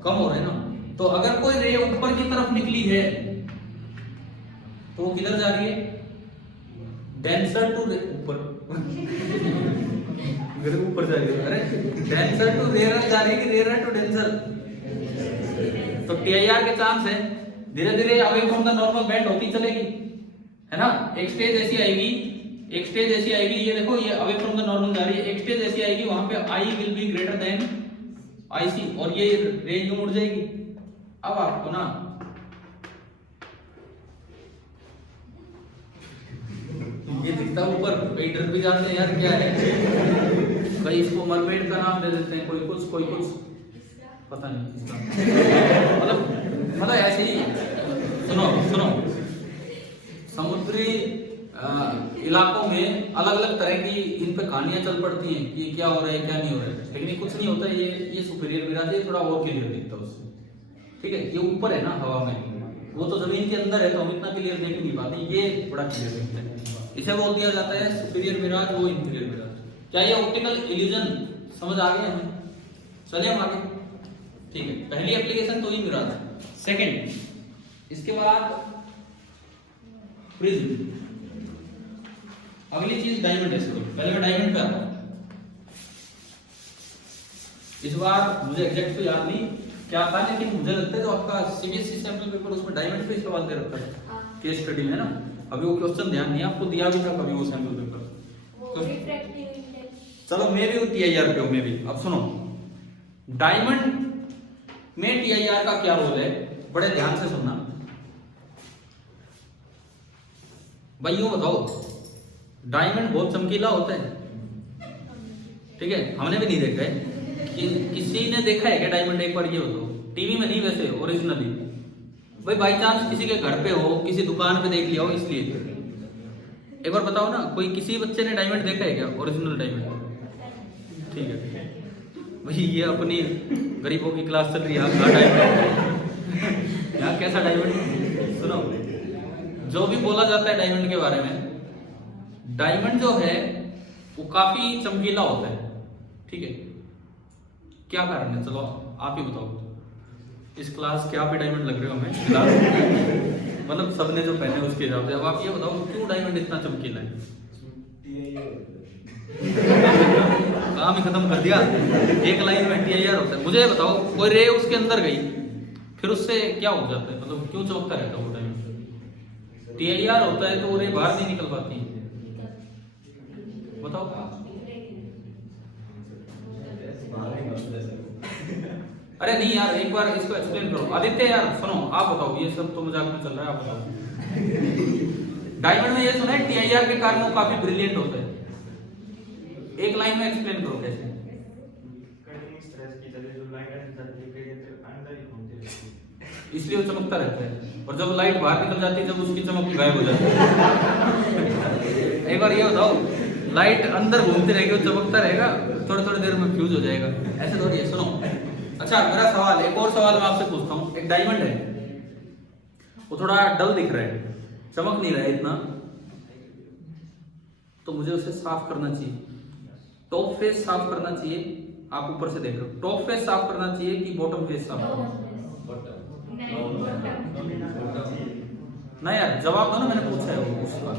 कम हो रहा है ना। तो अगर कोई रे ऊपर की तरफ निकली है तो वो किधर जा रही है, डेंसर टू ऊपर ऊपर जा रही है, अरे डेंसर टू रेयर जा रही है कि रेयर टू डेंसर। तो TIR के चांस है धीरे धीरे away from the normal band होती चलेगी, है ना। एक स्टेज ऐसी आएगी, ये देखो ये अवे फ्रॉम द नॉर्मल जा रही है, एक स्टेज ऐसी आएगी वहां पे I will be greater than IC और ये रे यूं उड़ जाएगी। अब आपको ना ये दिखता ऊपर, कई डर भी जाते हैं यार क्या है, कई इसको मरमेड का नाम दे देते हैं, कोई कुछ पता नहीं इसका मतलब ऐसे ही। सुनो समुद्री इलाकों में अलग अलग तरह की इन पे कहानियां चल पड़ती हैं कि ये क्या हो रहा है क्या नहीं हो रहा है, लेकिन कुछ नहीं होता। ये सुपीरियर मिराज है, थोड़ा और क्लियर दिखता है उससे, ठीक है। ये ऊपर है ना हवा में, वो तो जमीन के अंदर है तो हम इतना क्लियर देख नहीं पाते, ये बड़ा क्लियर दिखता है। इसे बोल दिया जाता है सुपीरियर मिराज, वो इंफीरियर मिराज। क्या ये ऑप्टिकल इल्यूजन समझ आ गया हमें? चलिए हम आगे, ठीक है। पहली एप्लीकेशन तो ही मिराज है। सेकंड, इसके बाद प्रिज्म, अगली चीज डायमंड टेलीस्कोप। पहले मैं डायमंड पे आता हूं। इस बार मुझे एग्जैक्ट तो याद नहीं क्या था, लेकिन मुझे लगता है जो आपका CBSE सैंपल पेपर उसमें डायमंड पे सवाल दे रखा है। केस स्टडी में ना, अभी वो क्वेश्चन ध्यान नहीं आपको दिया भी था कभी वो सैंपल पेपर। वो तो रिफ्रैक्टिव इंडेक्स। चलो मैं भी TIR पे हूं, मैं भी। अब सुनो, डायमंड में TIR का क्या रोल है, बड़े ध्यान से सुनना भाई। यूं बताओ, डायमंड बहुत चमकीला होता है, ठीक है, हमने भी नहीं देखा है कि किसी ने देखा है क्या डायमंड? एक बार ये बताओ, टीवी में नहीं वैसे ओरिजिनली भाई, बाई चांस किसी के घर पे हो, किसी दुकान पे देख लिया हो, इसलिए एक बार बताओ ना, कोई किसी बच्चे ने डायमंड देखा है क्या, ओरिजिनल डायमंड? ठीक है भाई, ये अपनी गरीबों की क्लास चल रही है, डायमंड यहाँ कैसा डायमंड? सुनो, जो भी बोला जाता है डायमंड के बारे में, डायमंड जो है वो काफी चमकीला होता है, ठीक है। क्या कारण है, चलो आप ही बताओ। इस क्लास के आप ही डायमंड लग रहे हो हमें क्लास मतलब सबने जो पहने उसके हिसाब से। अब आप ये बताओ क्यों डायमंड इतना चमकीला है? काम ही खत्म कर दिया, एक लाइन में TIR होता है। मुझे ये बताओ, कोई रे उसके अंदर गई, फिर उससे क्या हो जाता है, मतलब क्यों चमकता रहता है वो डायमंड? TIR होता है तो वो रे बाहर नहीं निकल पाती, बताओ। अरे नहीं यार, एक बार इसको एक्सप्लेन करो। आदित्य यार सुनो, आप बताओ, ये सब तो मजाक में चल रहा है, आप बताओ। डायमंड में ये सुना है TIR के कारण वो काफी ब्रिलियंट होता है, एक लाइन में एक्सप्लेन करो कैसे। इसलिए वो चमकता रहता है, और जब लाइट बाहर निकल जाती है, जब उसकी चमक गायब हो जाती है। एक बार ये बताओ, लाइट अंदर घूमती रहेगी, वो चमकता रहेगा, थोड़ी थोड़ी देर में फ्यूज हो जाएगा, ऐसे थोड़ी है। सुनो, अच्छा मेरा सवाल, एक और सवाल मैं आपसे पूछता हूँ। एक डायमंड है, वो थोड़ा डल दिख रहा है, चमक नहीं रहा है इतना, तो मुझे उसे साफ करना चाहिए। टॉप फेस साफ करना चाहिए, आप ऊपर से देख रहे हो, टॉप फेस साफ करना चाहिए कि बॉटम फेस साफ करना चाहिए? ना यार, जवाब दो ना, मैंने पूछा है वो उस बात।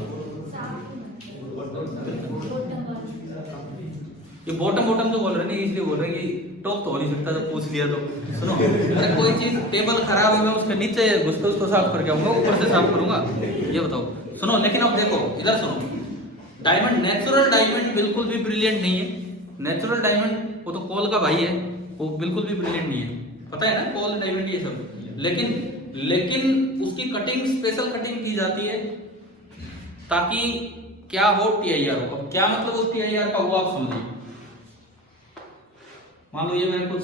ये बॉटम बॉटम जो बोल रहे हैं ना, इसलिए बोल रहे हैं कि टॉप तो हो नहीं सकता, जब पूछ लिया तो। सुनो, अरे कोई चीज टेबल खराब है, मैं उसके नीचे घुस के उसको साफ करके आऊंगा, ऊपर से साफ करूंगा, ये बताओ। सुनो, लेकिन अब देखो इधर सुनो, डायमंड, नेचुरल डायमंड बिल्कुल भी ब्रिलियंट नहीं है। नेचुरल डायमंड वो तो कोल का भाई है, वो बिल्कुल भी ब्रिलियंट नहीं है, पता है ना, कोल डायमंड ये सब। लेकिन उसकी कटिंग स्पेशल कटिंग की जाती है ताकि क्या हो, TIR हो। अब क्या मतलब उस TIR का हुआ, आप समझिए। मान लो ये मैंने कुछ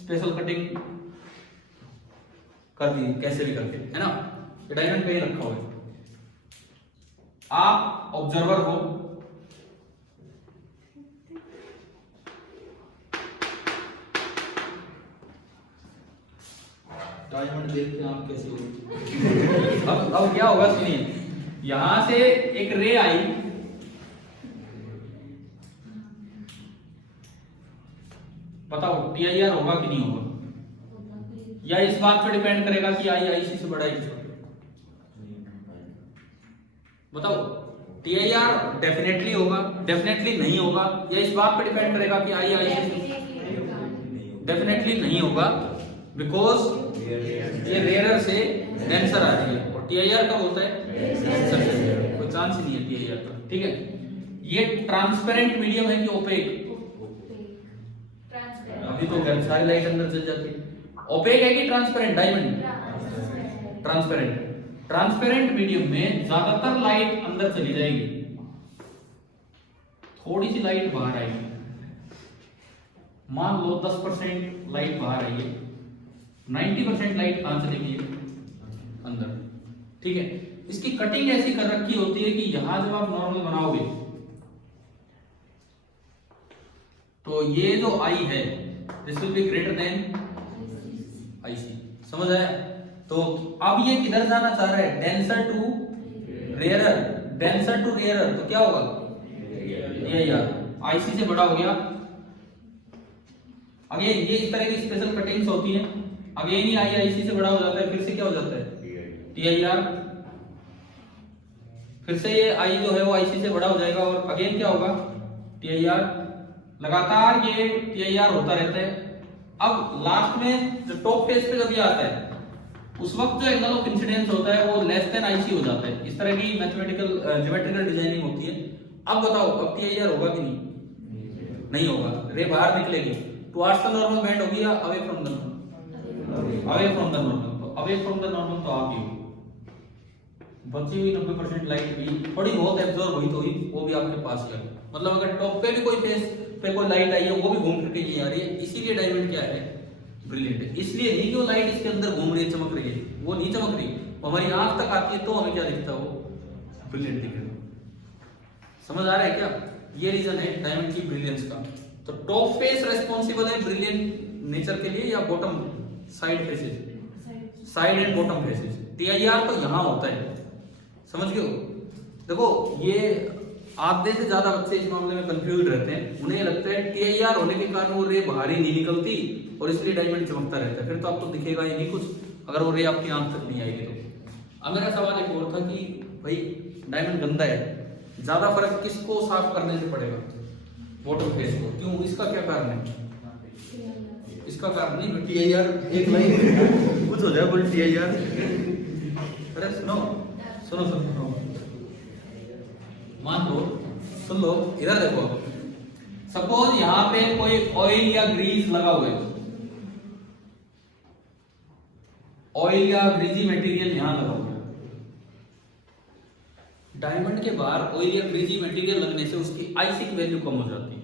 स्पेशल कटिंग कर दी, कैसे भी करके, है ना, ये डायमंड कहीं रखा हुआ है, आप ऑब्जर्वर हो, डायमंड देखते हैं आप कैसे हो। अब क्या होगा, सुनिए, यहां से एक रे आई, बताओ TIR होगा कि नहीं होगा? या इस बात पर डिपेंड करेगा कि IC से बड़ा है? बताओ, TIR डेफिनेटली होगा, डेफिनेटली नहीं होगा, या इस बात पर डिपेंड करेगा कि IC से? डेफिनेटली नहीं होगा, बिकॉज ये रेयर से डेंसर आ रही है, और TIR का होता है कोई चांस ही नहीं है TIR का, ठीक है। ये ट्रांसपेरेंट मीडियम है कि ओपेक? अभी तो सारी लाइट अंदर चल जाती है। ओपेक है कि transparent? Diamond transparent. Transparent medium में ज्यादातर लाइट अंदर चली जाएगी, थोड़ी सी लाइट बाहर आएगी। मान लो 10% लाइट बाहर आई है, 90% लाइट कहां चलेगी? अंदर, ठीक है। इसकी कटिंग ऐसी कर रखी होती है कि यहां जब आप नॉर्मल बनाओगे तो ये जो आई है this will be greater than IC, समझ आया? तो अब ये किधर जाना चाह रहा है? Denser to rarer, denser to rarer, तो क्या होगा? ये यार IC से बड़ा हो गया। अगेन ये इस तरह की स्पेशल कटिंग्स होती हैं, अगेन ही IC से बड़ा हो जाता है, फिर से क्या हो जाता है? TIR, फिर से ये I जो है वो IC से बड़ा हो जाएगा, और अगेन क्या होगा? TIR, लगातार ये TIR होता रहता है। अब लास्ट में जो टॉप फेस पे जब ये आता है उस वक्त जो एंगल ऑफ इंसिडेंस होता है वो लेस देन आईसी हो जाता है। इस तरह की मैथमेटिकल ज्योमेट्रिकल डिजाइनिंग होती है। अब बताओ अब टीआईआर होगा कि नहीं होगा। रे बाहर निकलेगी टुवर्ड्स द नॉर्मल बेंड होगी या away from the normal? Away from the normal. तो अवे फ्रॉम द नॉर्मल तो आप ही होगी। बची हुई 90% लाइट भी थोड़ी बहुत एब्जॉर्ब हुई तो हुई, वो भी आपके पास ही आ गई। मतलब अगर टॉप पे भी कोई फेस पे कोई लाइट आई है वो भी घूम करके ये आ रही है, इसीलिए डायमंड क्या है, ब्रिलियंट है। इसलिए नहीं कि वो लाइट इसके अंदर घूम रही है चमक रही है, वो नहीं चमक रही, वो हमारी आंख तक आती है तो हमें क्या दिखता है, वो ब्रिलियंट दिख रहा है। समझ आ रहा है क्या? ये रीजन है डायमंड की ब्रिलियंस का। तो टॉप फेस रिस्पॉन्सिबल है ब्रिलियंट नेचर के लिए या bottom side faces? Side and bottom faces. TIR तो यहां होता है, समझ गए हो? देखो ये आधे से ज्यादा बच्चे इस मामले में कंफ्यूज रहते हैं। उन्हें लगता है टीआईआर होने के कारण वो रे बाहर ही नहीं निकलती और इसलिए डायमंड चमकता रहता है। फिर तो आपको दिखेगा ही नहीं कुछ, अगर वो रे आपकी आंख तक नहीं आएगी तो। अब मेरा सवाल एक और था कि भाई डायमंड गंदा है, ज्यादा फर्क किसको साफ करने से पड़ेगा? बॉटम फेस को। क्यों? इसका क्या कारण है? इसका कारण नहीं, टीआईआर एक लाइन कुछ हो जाए बोल टीआईआर। अरे सुनो सुनो सुनो, मान लो, सुन लो, इधर देखो। सपोज यहां पे कोई ऑयल या ग्रीस लगा हुआ है, ऑयल या ग्रीजी मटेरियल यहां लगा हुआ है। डायमंड के बाहर ऑयल या ग्रीजी मटेरियल लगने से उसकी आईसी की वैल्यू कम हो जाती है।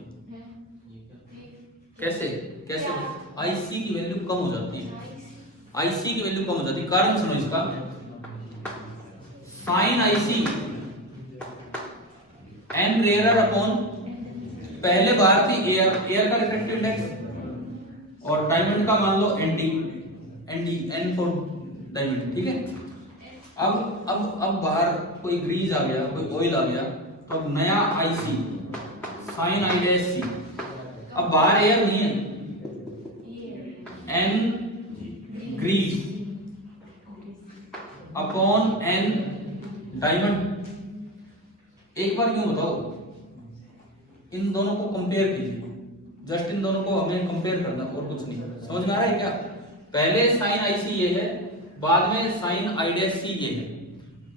कैसे कैसे? आईसी की वैल्यू कम हो जाती है। आईसी की वैल्यू कम हो जाती है, कारण सुनो इसका। Sine IC n rare upon, पहले बार थी एयर, एयर का रिफ्रैक्टिव इंडेक्स और डायमंड का मान लो ND, ND n for diamond, ठीक है। अब बाहर कोई ग्रीज आ गया, कोई ऑयल आ गया, तो अब नया IC sine I dash C. अब बाहर एयर नहीं है, n grease upon n diamond. एक बार क्यों बताओ, इन दोनों को कंपेयर कीजिए, जस्ट इन दोनों को हमें कंपेयर करना और कुछ नहीं। समझ में आ रहा है क्या? पहले साइन आईसी ये है, बाद में साइन आई डैश सी ये है।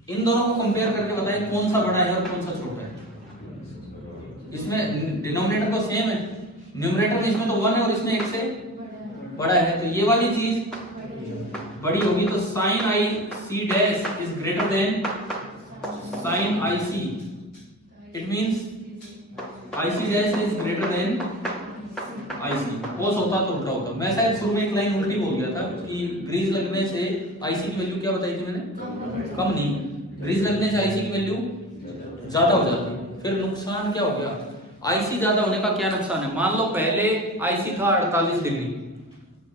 इन दोनों को कंपेयर करके बताएं कौन सा बड़ा है और कौन सा छोटा है। इसमें डिनोमिनेटर तो सेम है, न्यूमरेटर में इसमें तो 1 है और इसमें 1 से बड़ा है, तो ये वाली चीज बड़ी होगी। तो sine I C dash is greater than sine I C. It means IC dash is greater than IC। Cos होता तो उल्टा होता। मैं शायद शुरू में एक लाइन उल्टी बोल गया था कि ग्रीज लगने से IC की वैल्यू क्या बताई थी मैंने? कम नहीं, ग्रीज लगने से IC की वैल्यू ज्यादा हो जाती है। फिर नुकसान क्या हो गया? IC ज्यादा होने का क्या नुकसान है? मान लो पहले IC था 48 डिग्री,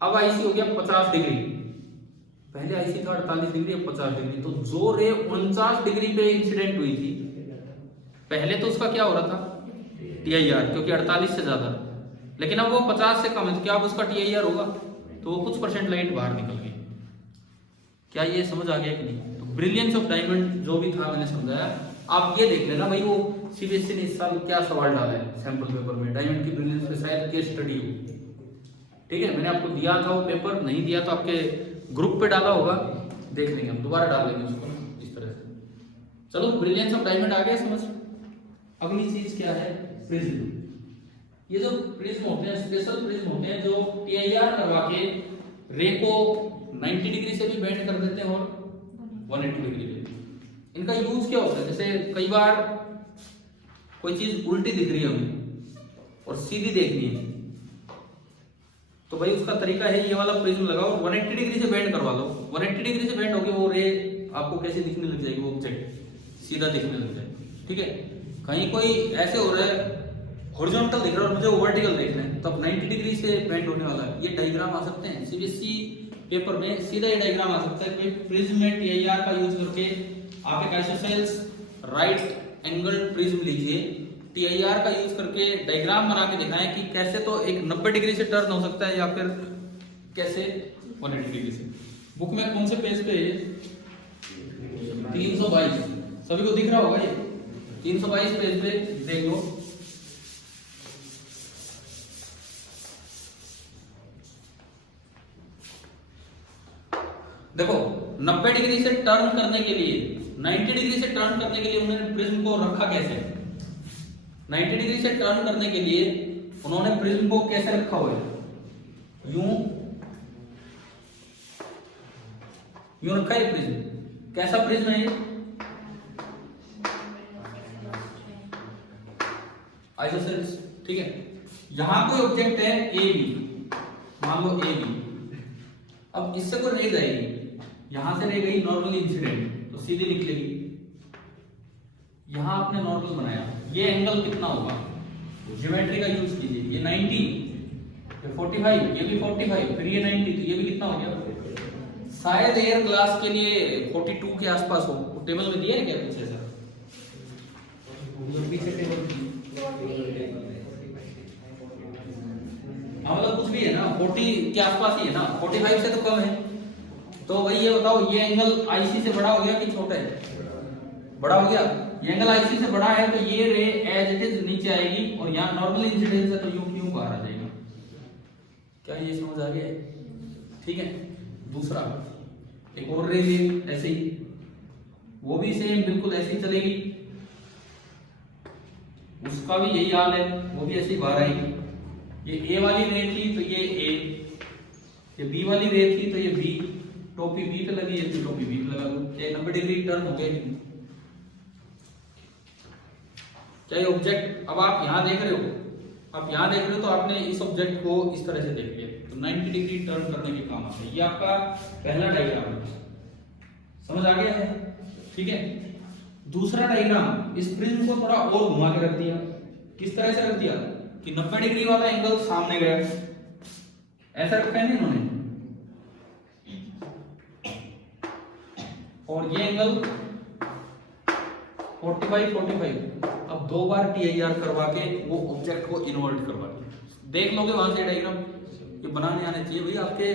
अब IC हो गया 50 डिग्री। पहले IC था 48 डिग्री, अब 50 डिग्री, तो जो रे 49 डिग्री पे इंसिडेंट हुई थी पहले, तो उसका क्या हो रहा था? टीआईआर, क्योंकि 48 से ज्यादा, लेकिन अब वो 50 से कम है, तो क्या अब उसका टीआईआर होगा? तो वो कुछ परसेंट लाइट बाहर निकल गई। क्या ये समझ आ गया कि नहीं? तो ब्रिलियंस ऑफ डायमंड जो भी था मैंने समझाया, आप ये देख लेना भाई। वो सीबीएसई ने इस साल क्या सवाल डाला है सैंपल पेपर में, डायमंड की ब्रिलियंस पे शायद केस स्टडी हो, ठीक है। मैंने आपको दिया था वो पेपर, नहीं दिया तो आपके ग्रुप पे डाला होगा, देख लेंगे हम, दोबारा डाल लेंगे उसको ना इस तरह से। चलो, ब्रिलियंस ऑफ डायमंड आ गया समझ। अगली चीज क्या है? प्रिज्म। ये जो प्रिज्म होते हैं, स्पेशल प्रिज्म होते हैं जो टीआईआर करवा के रे को 90 डिग्री से भी बेंड कर देते हैं और 180 डिग्री पे। इनका यूज क्या होता है? जैसे कई बार कोई चीज उल्टी दिख रही है हमें और सीधी देखनी है, तो भाई उसका तरीका है ये वाला प्रिज्म लगाओ, 180 डिग्री से बेंड करवा लो। 180 डिग्री से बेंड होगी वो रे आपको कैसे दिखने लग जाएगी? वो ऑब्जेक्ट सीधा दिखने लग जाएगा, ठीक है। कहीं कोई ऐसे हो रहा है हॉरिजॉन्टल दिख रहा है और मुझे वर्टिकल देखना है, तब 90 डिग्री से बेंड होने वाला है। ये डायग्राम आ सकते हैं सीबीएसई पेपर में, सीधा ये डायग्राम आ सकता है कि प्रिज्म में टीआईआर का यूज करके आप एक आइसोसेल्स राइट एंगल प्रिज्म लीजिए, टीआईआर का यूज करके डायग्राम बना के दिखाएं कि कैसे तो एक 90 डिग्री से टर्न हो सकता है या फिर कैसे 180 डिग्री से। बुक में कौन से पेज पे है? 322। सभी को दिख रहा होगा ये 322 पेज पे, देख लो। देखो 90 डिग्री से टर्न करने के लिए, 90 डिग्री से टर्न करने के लिए उन्होंने प्रिज्म को रखा कैसे? 90 डिग्री से टर्न करने के लिए उन्होंने प्रिज्म को कैसे रखा हुआ है? यूं रखा है प्रिज्म। कैसा प्रिज्म है ये? आइसोसेलेस, ठीक है। यहां कोई ऑब्जेक्ट है ए बी, मान लो ए बी। अब इससे कोई रे जाएगी, यहां से रे गई नॉर्मल इंसिडेंट तो सीधी निकलेगी। यहां आपने नॉर्मल बनाया, ये एंगल कितना होगा? ज्योमेट्री का यूज कीजिए। ये 90, ये 45, ये भी 45, फिर ये 90, तो ये भी कितना हो गया? शायद एयर ग्लास के लिए 42 के आसपास हो। टेबल में दिया है क्या कुछ ऐसा? पीछे टेबल मतलब कुछ भी है ना, 40 के आसपास ही है ना, 45 से तो कम है। तो भाई ये बताओ, ये एंगल आईसी से बड़ा हो गया कि छोटा है? बड़ा हो गया। ये एंगल आईसी से बड़ा है तो ये रे एज इट इज नीचे आएगी, और यहाँ नॉर्मल इंसिडेंस है तो यूं क्यों बाहर आ जाएगा। क्या ये समझ आ गया? ठीक है। दूसरा एक और रे ले ऐसे ही, वो भी सेम बिल्कुल ऐसे ही चलेगी, उसका भी यही हाल है, वो भी ऐसे ही बाहर आएगी। ये ए वाली रे थी तो ये ए, ये बी वाली रे थी तो ये बी, टोपी बी पे लगी है तो टोपी बी पे लगा दो। क्या 90 डिग्री टर्न हो गया? क्या ये ऑब्जेक्ट, अब आप यहां देख रहे हो, आप यहां देख रहे हो तो आपने इस ऑब्जेक्ट को इस तरह से देख लिया तो 90 डिग्री टर्न करने के काम आता है। ये आपका पहला डायग्राम है, समझ आ गया है? ठीक है। दूसरा डायग्राम, इस प्रिज्म को थोड़ा और घुमा के रख दिया। किस तरह से रख दिया कि 90 डिग्री वाला एंगल सामने गया, ऐसा रखा है ना इन्होंने, और ये एंगल 45। अब 2 बार TIR करवा के वो ऑब्जेक्ट को इन्वर्ट करवा के देख लोगे वहां से डायग्राम। ये बनाने आने चाहिए भाई आपके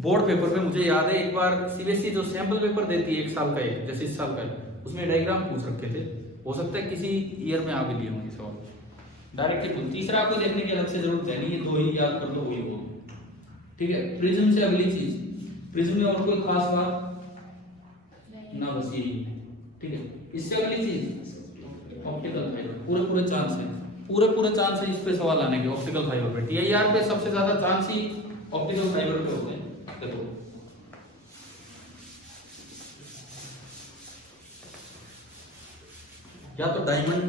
बोर्ड पेपर पे। मुझे याद है एक बार CBSE जो सैंपल पेपर देती है 1 साल का, एक जैसे इस साल का, उसमें डायग्राम पूछ रखे थे। हो सकता है किसी ईयर में आ भी लिए होंगे सवाल, डायरेक्ट। तीसरा आपको देखने की अलग से जरूरत है नहीं, ये 2 ही याद कर लो, वही हो। ठीक है। प्रिज्म से अगली चीज, प्रिज्म में और कोई खास बात ना, बस यही। ठीक है। इससे अगली चीज ऑप्टिकल फाइबर। पूरे चांस है, पूरे चांस है इस पे सवाल आने के, ऑप्टिकल फाइबर पे। TIR पे सबसे ज्यादा चांस ही ऑप्टिकल फाइबर पे होते हैं। देखो या तो डायमंड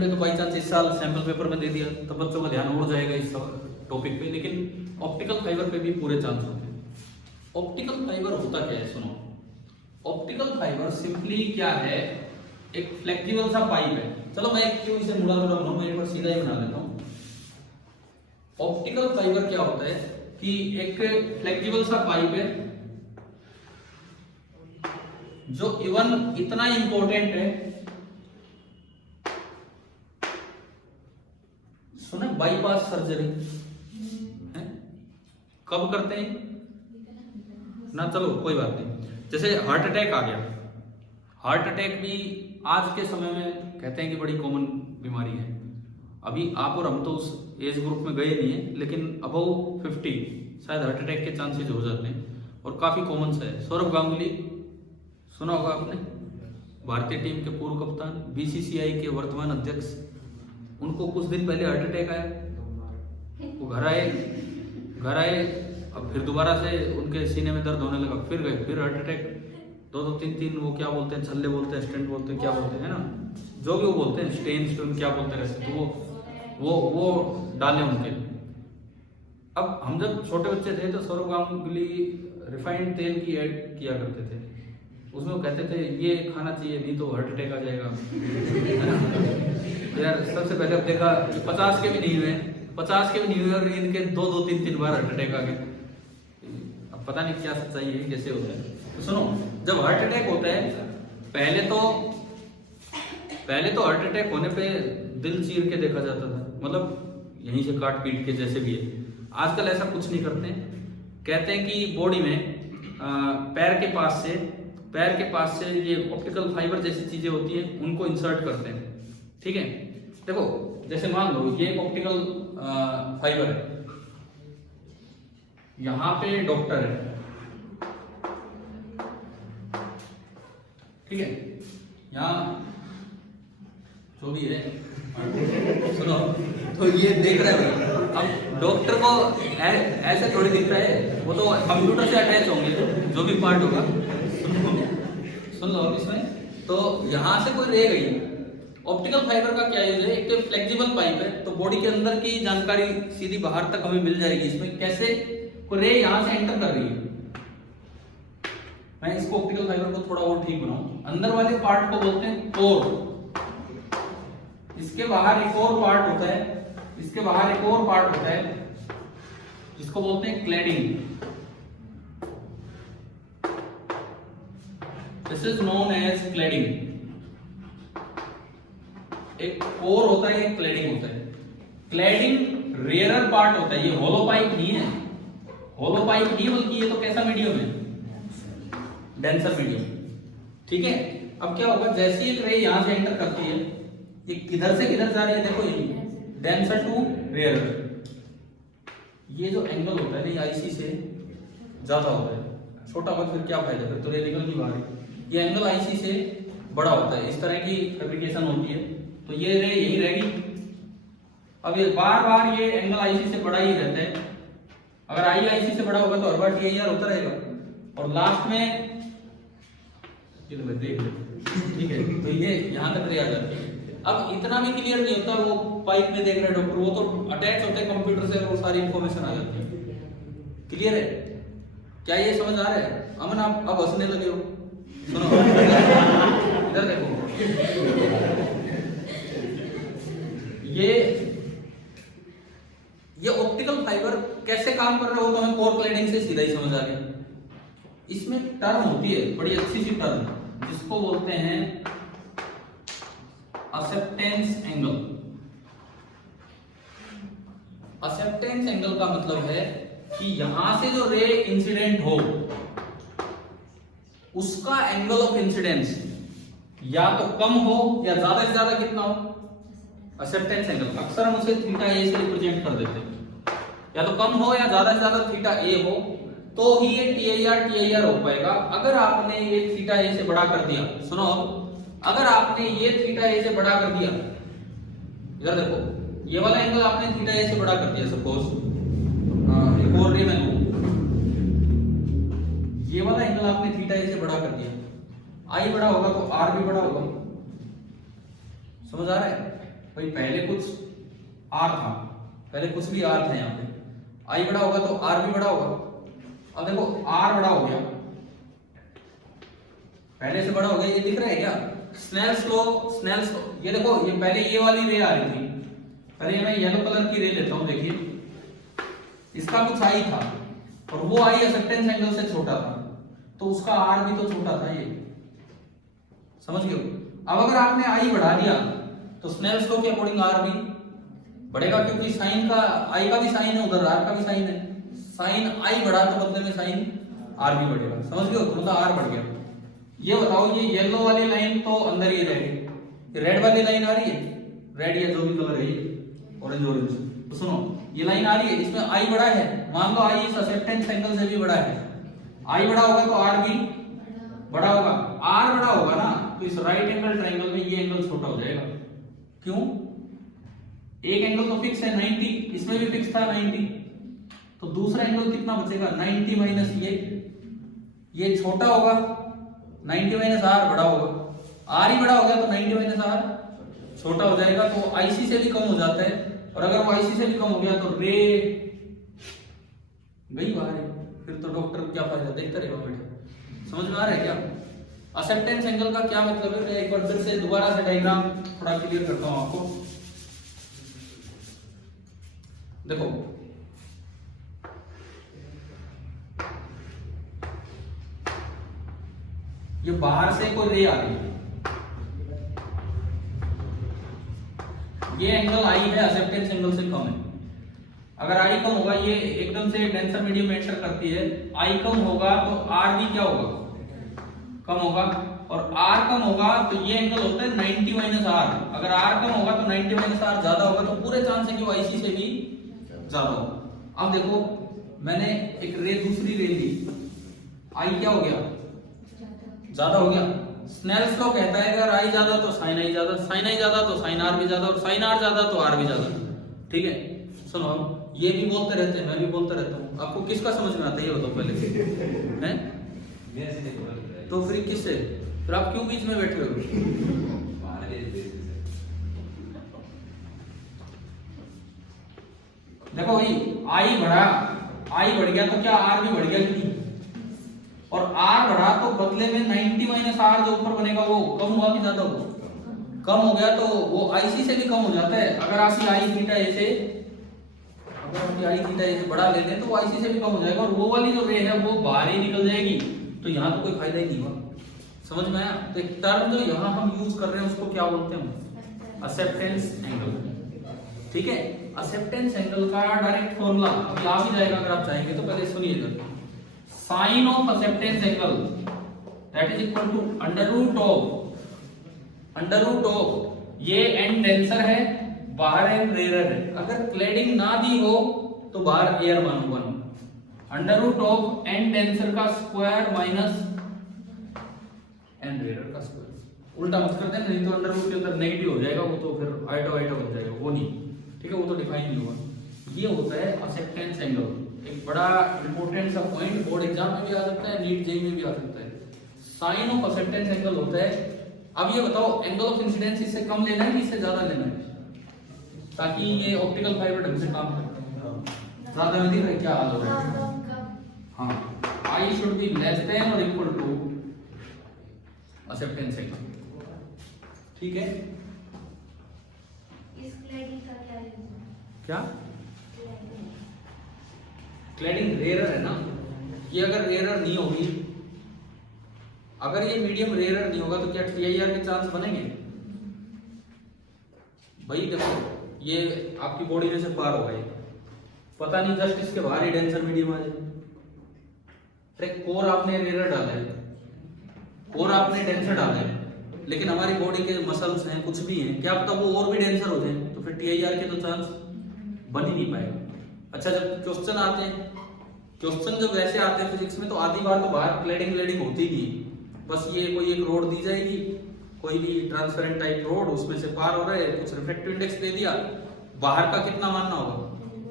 पे तो बाई चांस इस साल सैंपल पेपर में दे दिया तो बच्चों का ध्यान हो जाएगा इस टॉपिक पे, लेकिन ऑप्टिकल फाइबर पे भी पूरे चांस होते हैं। ऑप्टिकल फाइबर होता क्या है? सुनो, ऑप्टिकल फाइबर सिंपली क्या है, एक फ्लेक्सिबल सा पाइप है। चलो मैं क्यों इसे मुड़ा बनाऊं, मैं एक बार सीधा ही बना लेता हूं। ऑप्टिकल फाइबर क्या होता है कि एक फ्लेक्सिबल सा पाइप है जो इवन इतना इंपॉर्टेंट है, सुना बाईपास सर्जरी है कब करते हैं ना? चलो कोई बात नहीं। जैसे हार्ट अटैक आ गया, हार्ट अटैक भी आज के समय में कहते हैं कि बड़ी कॉमन बीमारी है। अभी आप और हम तो उस एज ग्रुप में गए नहीं है, लेकिन अबव 50 शायद हार्ट अटैक के चांसेस हो जाते हैं और काफी कॉमन सा है। सौरभ गांगुली सुना होगा आपने, भारतीय टीम के पूर्व कप्तान, BCCI के वर्तमान अध्यक्ष, उनको कुछ दिन पहले हार्ट अटैक आया। वो घर आए, अब फिर दोबारा से उनके सीने में दर्द होने लगा, फिर गए, फिर हार्ट अटैक। 2-3 वो क्या बोलते हैं, छल्ले बोलते हैं, स्टेंट बोलते हैं, क्या बोलते हैं ना, जो भी वो बोलते हैं, स्टेन क्या बोलते हैं वैसे, तो वो डाले उनके। अब हम जब छोटे बच्चे थे तो सौरभ गांगुली रिफाइंड तेल की ऐड किया करते थे, उसमें वो कहते थे ये खाना चाहिए नहीं तो हार्ट अटैक आ जाएगा। यार सबसे पहले अब देखा 50 के भी नहीं हुए और इनके 2-3 बार हार्ट अटैक आ गए। अब पता नहीं क्या सच्चाई है, कैसे होता है। तो सुनो, जब हार्ट अटैक होता है, पहले तो हार्ट अटैक होने पे दिल चीर के देखा जाता था, मतलब यहीं से काट पीट के जैसे भी है। आजकल ऐसा कुछ नहीं करते हैं, कहते हैं कि बॉडी में पैर के पास से ये ऑप्टिकल फाइबर जैसी चीजें होती हैं उनको इंसर्ट करते हैं। ठीक है। देखो जैसे मान लो ये ऑप्टिकल फाइबर है, यहां पे डॉक्टर है, ठीक है, यहाँ जो भी है सुनो, तो ये देख रहे हो अब डॉक्टर को ऐसे थोड़ी दिख रहा है, वो तो कंप्यूटर से अटैच होंगे जो भी पार्ट होगा। सुन लो इसमें, तो यहाँ से कोई रह गई। ऑप्टिकल फाइबर का क्या यूज है, एक तो फ्लेक्सिबल पाइप है, तो बॉडी के अंदर की जानकारी सीधी बाहर तक हमें मिल जाएगी। इसमें कैसे कोई रे यहाँ से एंटर कर रही है, मैं इसको ऑप्टिकल फाइबर को थोड़ा और ठीक बनाऊं। अंदर वाले पार्ट को बोलते हैं कोर, इसके बाहर एक और पार्ट होता है, इसके बाहर एक और पार्ट होता है जिसको बोलते हैं cladding. This is known as cladding. एक कोर होता है, एक क्लैडिंग होता है। क्लैडिंग रेयरर पार्ट होता है, ये होलो पाइप नहीं है, होलो पाइप नहीं, बल्कि ये तो कैसा मीडियम है, डेंसर मीडियम। ठीक है, अब क्या होगा, जैसे एक रे यहां से एंटर करती है, ये किधर से किधर जा रही है, देखो ये डेंसर टू रेयरर। ये जो एंगल होता है ना, आईसी से ज्यादा होता है, छोटा होगा फिर क्या फायदा, फिर तो रे निकल नहीं पा रही। ये एंगल आईसी से बड़ा होता है, इस तरह की फैब्रिकेशन होती है, तो ये रे यही रहेगी। अब ये बार बार ये एंगल आईसी से बड़ा ही रहता है, अगर आई आईसी से बड़ा होगा तो हर बार टीआईआर होता रहेगा, और लास्ट में ये लो देख लो, ठीक है, तो ये यहाँ तक रे आ जाती है। अब इतना भी क्लियर नहीं होता, वो पाइप में देख रहे डॉक्टर, वो तो अटैच होते हैं कंप्यूटर से, वो सारी इंफॉर्मेशन आ जाती है। क्लियर है, क्या ये समझ आ रहा है? अमन आप अब हंसने लगे हो, सुनो इधर देखो, ये ऑप्टिकल फाइबर कैसे काम कर रहे हो तो हमें कोर क्लैडिंग से सीधा ही समझ आ गया। इसमें टर्म होती है बड़ी अच्छी सी टर्म, जिसको बोलते हैं एक्सेप्टेंस एंगल। एक्सेप्टेंस एंगल का मतलब है कि यहां से जो रे इंसिडेंट हो उसका एंगल ऑफ इंसिडेंस या तो कम हो या ज्यादा से ज्यादा कितना हो, एक्सेप्टेंस एंगल। अक्सर हम उसे थीटा ए से रिप्रेजेंट कर देते हैं, या तो कम हो या ज्यादा से ज्यादा थीटा ए हो, तो ही ये टीआईआर हो पाएगा। अगर आपने ये थीटा ए से बड़ा कर दिया, सुनो, अगर आपने ये थीटा ए से बड़ा कर दिया, इधर देखो, ये वाला एंगल आपने थीटा ए से बड़ा कर दिया, सपोज एक और रे में लूं, ये वाला एंगल आपने थीटा ए से बड़ा कर दिया, आई बड़ा होगा तो आर भी बड़ा होगा। समझ आ रहा है भाई? पहले कुछ आर था, पहले कुछ भी आर था, यहाँ पे आई बड़ा होगा तो आर भी बड़ा होगा। अब देखो आर बड़ा हो गया, पहले से बड़ा हो गया, ये दिख रहा है क्या? स्नेल्स लॉ, ये देखो, ये पहले ये वाली रे आ रही थी, पहले मैं येलो कलर की रे लेता हूं, देखिए इसका कुछ आई था और वो आई एक्सेप्टेंस एंगल से छोटा था, तो उसका आर भी तो छोटा था, ये समझ गए? अब अगर आपने आई बढ़ा दिया तो स्नेल्स लॉ के अकॉर्डिंग आर भी बढ़ेगा, क्योंकि साइन का, आई का भी साइन है उधर, आर का भी साइन है, साइन आई बढ़ा तो बदले में साइन आर भी बढ़ेगा। समझ गए? तो मतलब आर बढ़ गया। ये बताओ, ये येलो वाली लाइन तो अंदर ही रहेगी, रेड वाली लाइन आ रही है, रेड या जो भी कलर है, ऑरेंज ऑरेंज, तो सुनो, ये लाइन आ रही है, इसमें आई बड़ा है, मान लो आई इस एक्सेप्टेंस एंगल से भी बड़ा है, आई बड़ा होगा तो आर भी बड़ा होगा। आर बड़ा होगा ना, तो इस राइट एंगल ट्रायंगल में ये एंगल छोटा हो जाएगा। क्यों? एक एंगल तो फिक्स है 90, इसमें भी फिक्स था 90, तो दूसरा एंगल कितना बचेगा? 90 माइनस ये छोटा होगा, 90 माइनस आर बड़ा होगा, आर ही बड़ा होगा तो 90 माइनस आर छोटा हो जाएगा, तो आईसी से भी कम हो जाता है, और अगर वो आईसी से भी कम हो गया तो रे गई बाहर है, फिर तो डॉक्टर क्या फायदा, देखते रहेगा बेटा। समझ में आ रहा है क्या? एक्सेप्टेंस एंगल का क्या मतलब है? मैं एक बार फिर से दोबारा से डायग्राम थोड़ा क्लियर करता हूं आपको। देखो, ये बाहर से कोई रे आ रही है, ये एंगल आई है एक्सेप्टेंस एंगल से कम है। अगर आई कम होगा, ये एकदम से डेंसर मीडियम एंटर करती है, आई कम होगा तो आर भी क्या होगा? कम होगा, और आर कम होगा तो ये एंगल होता है 90 माइनस आर। अगर आर कम होगा तो 90 माइनस आर ज्यादा होगा, तो पूरे चांस है कि वो आईसी से भी ज्यादा होगा। अब देखो, मैंने एक रे दूसरी रे ली, आई क्या हो गया? ज्यादा हो गया, स्नेल्स लॉ कहता है अगर आई ज्यादा तो साइन आई ज्यादा, साइन आई ज्यादा तो साइन आर भी ज्यादा, और साइन आर ज्यादा तो आर भी ज्यादा। ठीक है, सुनो, ये भी बोलते रहते हैं, मैं भी बोलता रहता हूँ, आपको किसका समझ में आता है ये बताओ पहले हैं? तो फिर किससे, फिर आप क्यों बीच में बैठे हो? देखो भाई, आई बढ़ गया तो क्या आर भी बढ़ गया कि नहीं? और आर बढ़ा तो बदले में 90 माइनस आर जो ऊपर बनेगा वो कम हुआ कि ज्यादा हुआ? कम हो गया, तो वो आईसी से भी कम हो जाता है। अगर आप आई थीटा ऐसे, अगर हम आई थीटा ऐसे बढ़ा लेते हैं तो वो आईसी से भी कम हो जाएगा, और वो वाली जो रे है वो बाहर ही निकल जाएगी, तो यहाँ तो कोई फायदा ही नहीं हुआ। समझ में आया? तो एक टर्म जो यहाँ हम यूज कर रहे हैं उसको क्या बोलते हैं? Acceptance angle. ठीक है, एक्सेप्टेंस एंगल का डायरेक्ट फॉर्मूला अभी आ भी जाएगा अगर आप चाहेंगे तो, पहले सुनिएगा। Sine of acceptance angle that is equal to under root of ये एंड टेंसर है, बाहर एंड रेयर है, अगर क्लैडिंग ना दी हो तो बाहर एयर मान 1, under root of n denser का स्क्वायर माइनस एंड रेयर का स्क्वायर। उल्टा मत कर देना, नहीं तो अंडर रूट के अंदर नेगेटिव हो जाएगा, वो तो फिर आइटो बन जाएगा, वो नहीं। ठीक है, वो तो डिफाइन नहीं होगा। ये होता है एक्सेप्टेंस एंगल, एक बड़ा इंपॉर्टेंट सा पॉइंट, बोर्ड एग्जाम में भी आ सकता है, नीट जेईई में भी आ सकता है। साइन ऑफ एक्सेप्टेंस एंगल होता है। अब ये बताओ, एंगल ऑफ इंसिडेंस इससे कम लेना है कि इससे ज्यादा लेना है, ताकि ये ऑप्टिकल फाइबर ढंग से काम करे? ज्यादा में दिख रहा है क्या हाल हो रहा है? हाँ, I should be less than और इक्वल टू एक्सेप्टेंस एंगल। ठीक है, इस क्लैडिंग का क्या है? क्या क्लैडिंग रेयर है ना, ये अगर रेयर नहीं होगी, अगर ये मीडियम रेयर नहीं होगा तो क्या टीआईआर के चांस बनेंगे? भाई देखो, ये आपकी बॉडी में से पार होगा, ये पता नहीं जस्ट इसके बाहर ही डेंसर मीडियम आ जाए। कोर आपने रेयर डाला है, कोर आपने डेंसर डाला है, लेकिन हमारी बॉडी के मसल्स हैं, कुछ भी हैं, क्या पता वो और भी डेंसर हो जाए, तो फिर टीआईआर के तो चांस बन ही नहीं पाएगा। अच्छा, जब क्वेश्चन आते हैं, क्वेश्चन जब वैसे आते हैं फिजिक्स में, तो आधी बार तो बाहर क्लैडिंग होती ही नहीं, बस ये कोई एक रोड दी जाएगी, कोई भी ट्रांसपेरेंट टाइप रोड, उसमें से पार हो रहे, कुछ रिफ्लेक्टिव इंडेक्स दे दिया, बाहर का कितना मानना होगा?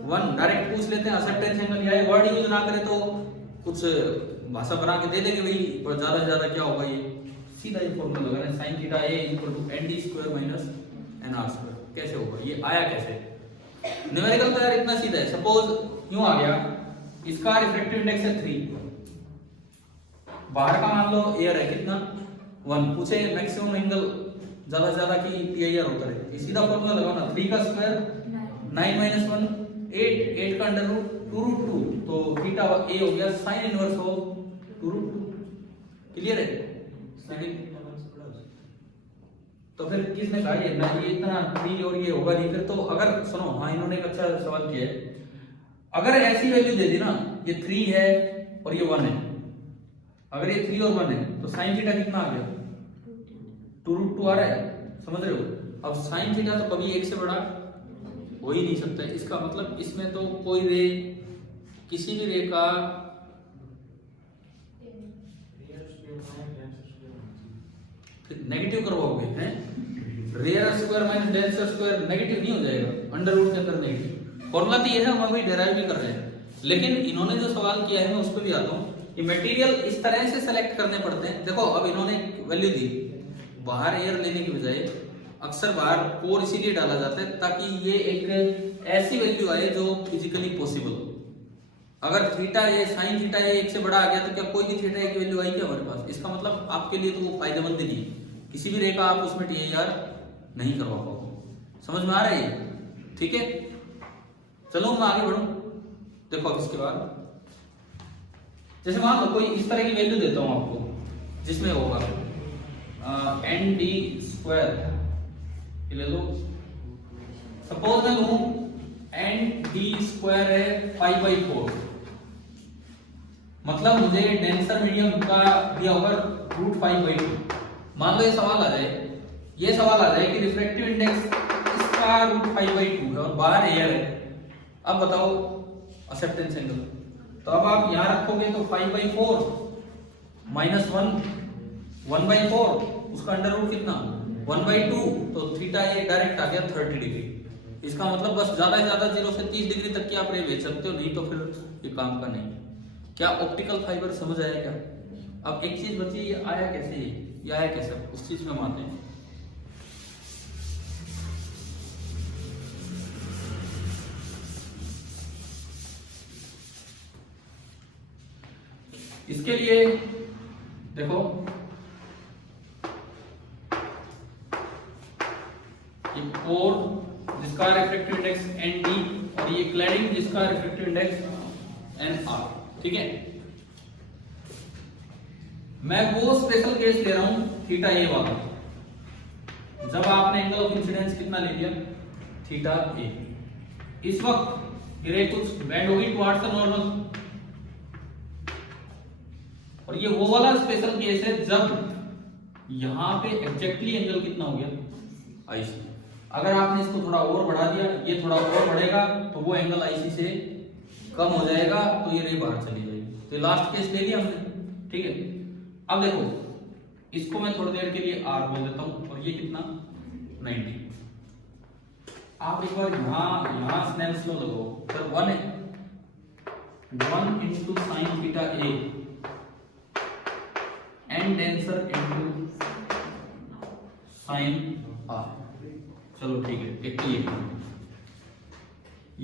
1 डायरेक्ट पूछ लेते हैं। एक्सेप्टेंस एंगल या वर्ड यूज ना करें तो कुछ भाषा बना के दे देंगे भाई, पर ज्यादा से ज्यादा क्या होगा, ये सीधा ये फॉर्मूला लगाना है, sin theta a equal to nd square minus nr square. कैसे होगा ये, आया कैसे? न्यूमेरिकल तो यार इतना सीधा है। सपोज यूं आ गया, इसका रिफ्लेक्टिव इंडेक्स है 3, बाहर का मान लो एयर है कितना 1, पूछे मैक्सिमम एंगल ज्यादा से ज्यादा की टीआईआर होता है, ये सीधा फॉर्मूला लगाओ ना, 3 का स्क्वायर 9 माइनस 1 8, 8 का अंडर रूट 2 रूट 2, तो थीटा a हो गया sine inverse of 2 root 2। Clear है? तो फिर किसने कहा ये ना, ये इतना 3 और ये होगा नहीं फिर तो। अगर सुनो, हाँ इन्होंने एक अच्छा सवाल किया है, अगर ऐसी वैल्यू दे दी ना, ये 3 है और ये 1 है, अगर ये 3 और 1 है तो साइन थीटा कितना आ गया? 2 रूट 2 आ रहा है, समझ रहे हो? अब साइन थीटा तो कभी 1 से बड़ा हो ही नहीं सकता है, इसका मतलब इसमें तो कोई रे, किसी भी रे का नेगेटिव करवाओगे हैं, rare square minus denser square negative नहीं हो जाएगा, अंडर रूट के अंदर नेगेटिव। फॉर्मूला तो ये है, हम अभी डेराइव भी कर रहे हैं, लेकिन इन्होंने जो सवाल किया है मैं उस पर भी आता हूँ कि मटेरियल इस तरह से सेलेक्ट करने पड़ते हैं। देखो अब इन्होंने वैल्यू दी, बाहर एयर लेने की बजाय अक्सर बाहर कोर इसीलिए डाला जाता है ताकि ये एक ऐसी वैल्यू आए जो फिजिकली पॉसिबल हो। अगर थीटा ये साइन थीटा ये 1 से बड़ा आ गया तो क्या कोई भी थीटा की वैल्यू आई क्या हमारे पास? इसका मतलब आपके लिए तो वो फायदेमंद नहीं है, किसी भी रेखा आप उसमें टीआईआर नहीं करवा पाओगे। समझ में आ रहा है? ठीक है, चलो मैं आगे बढ़ूं। देखो अब इसके बाद जैसे मान लो कोई इस तरह की वैल्यू देता हूं आपको जिसमें होगा एन डी स्क्वायर, ले लो सपोज मैं लूं एन डी स्क्वायर है 5/4, मतलब मुझे डेंसर मीडियम का दिया होगा √5/2। मान लो ये सवाल आ जाए, ये सवाल आ जाए कि रिफ्रैक्टिव इंडेक्स इसका √5/2 है और बाहर एयर है, अब बताओ एक्सेप्टेंस एंगल। तो अब आप यहां रखोगे तो 5/4 -1 1/4, उसका अंडर रूट कितना 1/2, तो थीटा ये डायरेक्ट आ गया 30 डिग्री। इसका मतलब बस ज्यादा से ज्यादा 0 से 30 डिग्री तक की आप रे भेज सकते हो, नहीं तो फिर ये काम का नहीं। क्या ऑप्टिकल फाइबर समझ आया क्या? अब एक चीज बची, ये आया कैसे, ये आया कैसे, उस चीज में हम आते हैं। इसके लिए देखो ये कोर जिसका रिफ्रैक्टिव इंडेक्स ND और ये क्लैडिंग जिसका रिफ्रैक्टिव इंडेक्स NR, ठीक है। मैं वो स्पेशल केस ले रहा हूं थीटा ए वाला, जब आपने एंगल ऑफ इंसिडेंस कितना ले लिया थीटा ए। इस वक्त रे कुछ बेंड होगी टुवर्ड्स द नॉर्मल, और ये वो वाला स्पेशल केस है जब यहां पे एग्जैक्टली एंगल कितना हो गया आईसी। अगर आपने इसको थोड़ा और बढ़ा दिया, ये थोड़ा और बढ़ेगा, तो वो एंगल आईसी से कम हो जाएगा, तो ये रे बाहर चली जाएगी। तो लास्ट केस ले लिया हमने, ठीक है। अब देखो इसको मैं थोड़ी देर के लिए आर बोल देता हूं, और ये कितना 90। आप एक बार यहां स्नेल्स लॉ लगाओ, sir 1 into sin theta a and denser into sin r। चलो ठीक है, एक ये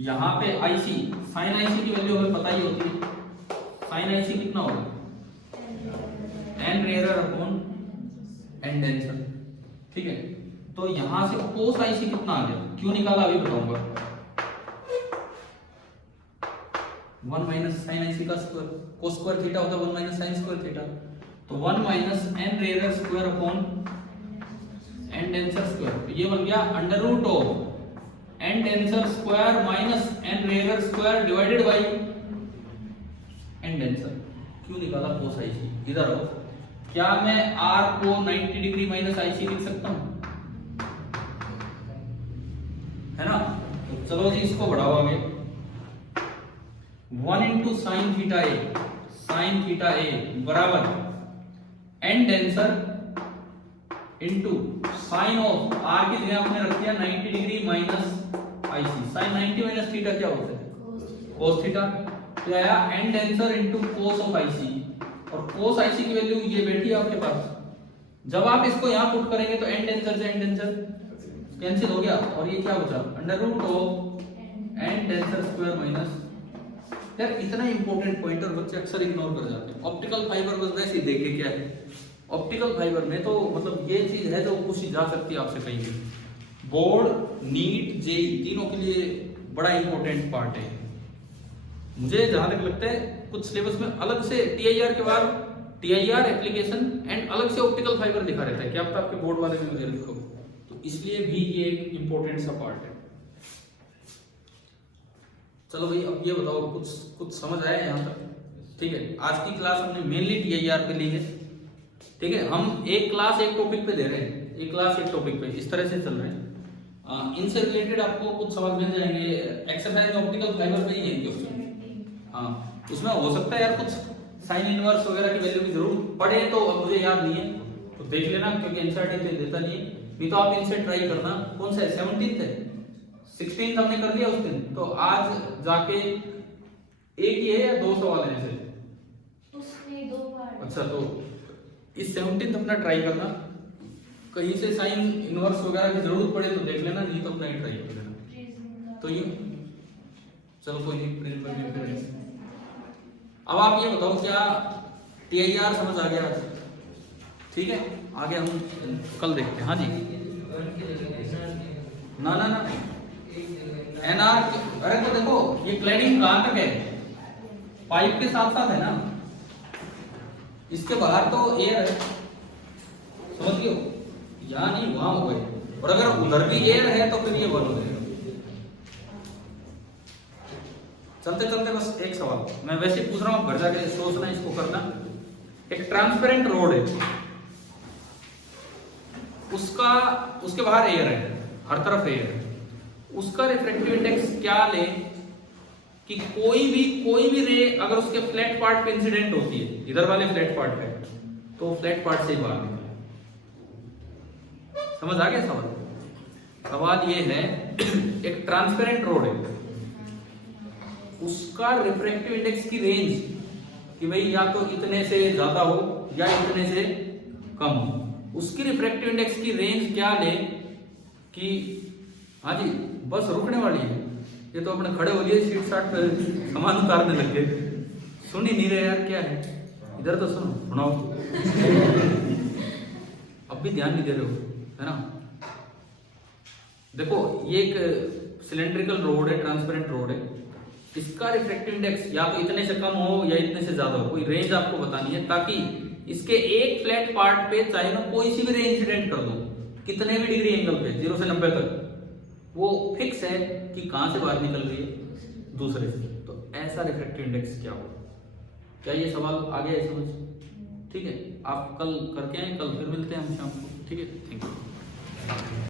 यहां पे IC sin IC की वैल्यू हमें पता ही होती है। sin IC कितना होगा n rarer upon n denser, ठीक है। तो यहां से cos IC कितना आ गया, क्यों निकाला अभी बताऊंगा। 1 माइनस sin IC का स्क्वायर, cos स्क्वायर थीटा होता है 1 माइनस sin स्क्वायर थीटा, तो 1 minus n rarer square upon n denser square, ये बन गया under root of n denser square minus n rarer square divided by n denser। क्यों निकाला cos IC, इधर आओ। क्या मैं r को 90 डिग्री माइनस IC लिख सकता हूं, है ना। तो चलो जी इसको बढ़ाओ आगे, 1 into sin theta a बराबर n denser into sine of r की जगह आपने रख दिया 90 degree minus IC। Sine 90 minus theta क्या होता है cos थीटा, तो आया n denser into cos of IC, और cos IC की वैल्यू ये बैठी है आपके पास। जब आप इसको यहां पुट करेंगे तो n denser से n denser कैंसिल हो गया, और ये क्या बचा under root of n denser square minus. यार इतना इंपॉर्टेंट पॉइंटर बच्चे अक्सर इग्नोर कर जाते हैं। ऑप्टिकल फाइबर बस वैसे ही देखे क्या है, ऑप्टिकल फाइबर में तो मतलब ये चीज है जो पूछी जा सकती है आपसे कहीं भी। बोर्ड, नीट, जेई तीनों के लिए बड़ा इंपॉर्टेंट पार्ट है। मुझे जहां तक लगता है कुछ सिलेबस में अलग से TIR के बाद TIR एप्लीकेशन एंड अलग से ऑप्टिकल फाइबर दिखा रहता है, क्या पता आपके बोर्ड वाले में मुझे लिखो, तो इसलिए भी ये एक इंपॉर्टेंट सा पार्ट है। चलो भाई अब ये बताओ कुछ समझ आया यहाँ तक, ठीक है। आज की क्लास हमने मेनली TIR पे ली है, ठीक है। हम एक क्लास एक टॉपिक पे दे रहे हैं, एक क्लास एक टॉपिक पे, इस तरह से चल रहे हैं। इनसे रिलेटेड आपको कुछ सवाल मिल जाएंगे, एक्सरसाइज ऑप्टिकल फाइबर पे ही है क्वेश्चन। हाँ उसमें हो सकता है यार कुछ साइन इनवर्स वगैरह की वैल्यू की जरूर पड़े, तो अब मुझे याद नहीं है तो देख लेना, क्योंकि एनसीईआरटी देता नहीं है। नहीं तो आप इनसे ट्राई करना। कौन सा है 17th है, 16th हमने कर लिया उस दिन, तो आज जाके एक ही है या 2 सवाल है ऐसे उसमें 2 बार। अच्छा, तो इस 17th अपना ट्राई करना, कहीं से साइन इनवर्स वगैरह की जरूरत पड़े तो देख लेना, नहीं तो अपना ही ट्राई कर लेना। तो ये चलो कोई नहीं, अब आप ये बताओ क्या TIR समझ आ गया आज, ठीक है। आगे हम कल देखते हैं। हाँ जी, ना NR, अरे तो देखो ये क्लैडिंग कहां तक है, पाइप के साथ साथ है ना, इसके बाहर तो एयर है, समझ गए हो, यहां नहीं वहां हो गए, और अगर उधर भी एयर है तो फिर ये बंद हो जाएगा। चलते चलते बस एक सवाल मैं वैसे ही पूछ रहा हूं, घर जाके सोचना इसको करना। एक ट्रांसपेरेंट रोड है, उसके बाहर एयर है, हर तरफ एयर है, उसका रिफ्रैक्टिव इंडेक्स क्या ले कि कोई भी रे अगर उसके फ्लैट पार्ट पे इंसिडेंट होती है, इधर वाले फ्लैट पार्ट पे, तो फ्लैट पार्ट से ही बाहर निकले। समझ आ गया सवाल? सवाल ये है एक ट्रांसपेरेंट रोड है, उसका रिफ्रैक्टिव इंडेक्स की रेंज कि भाई या तो इतने से ज्यादा हो या इतने से कम हो, उसकी रिफ्रैक्टिव इंडेक्स की रेंज क्या ले कि हाँ जी बस रुकने वाली है। ये तो अपने खड़े हो लिए सीट साट पे सामान उतारने लग गए, सुन ही नहीं रहे यार क्या है, इधर तो सुनो, सुनाओ। अब भी ध्यान नहीं दे रहे हो, है ना? देखो ये एक सिलेंड्रिकल रोड है, ट्रांसपेरेंट रोड है, इसका रिफ्रैक्टिव इंडेक्स या तो इतने से कम हो या इतने से ज्यादा हो, कोई रेंज आपको बतानी है ताकि इसके एक फ्लैट पार्ट पे चाहे ना कोई सी भी रे इंसिडेंट कर दो, कितने भी डिग्री एंगल पे 0 से 90 तक, वो फिक्स है कि कहां से बाहर निकल रही है, दूसरे से। तो ऐसा रिफ्रैक्टिव इंडेक्स क्या होगा? क्या ये सवाल आ गया है समझ? ठीक है, आप कल करके आए, कल फिर मिलते हैं हम शाम को। ठीक है, थैंक यू।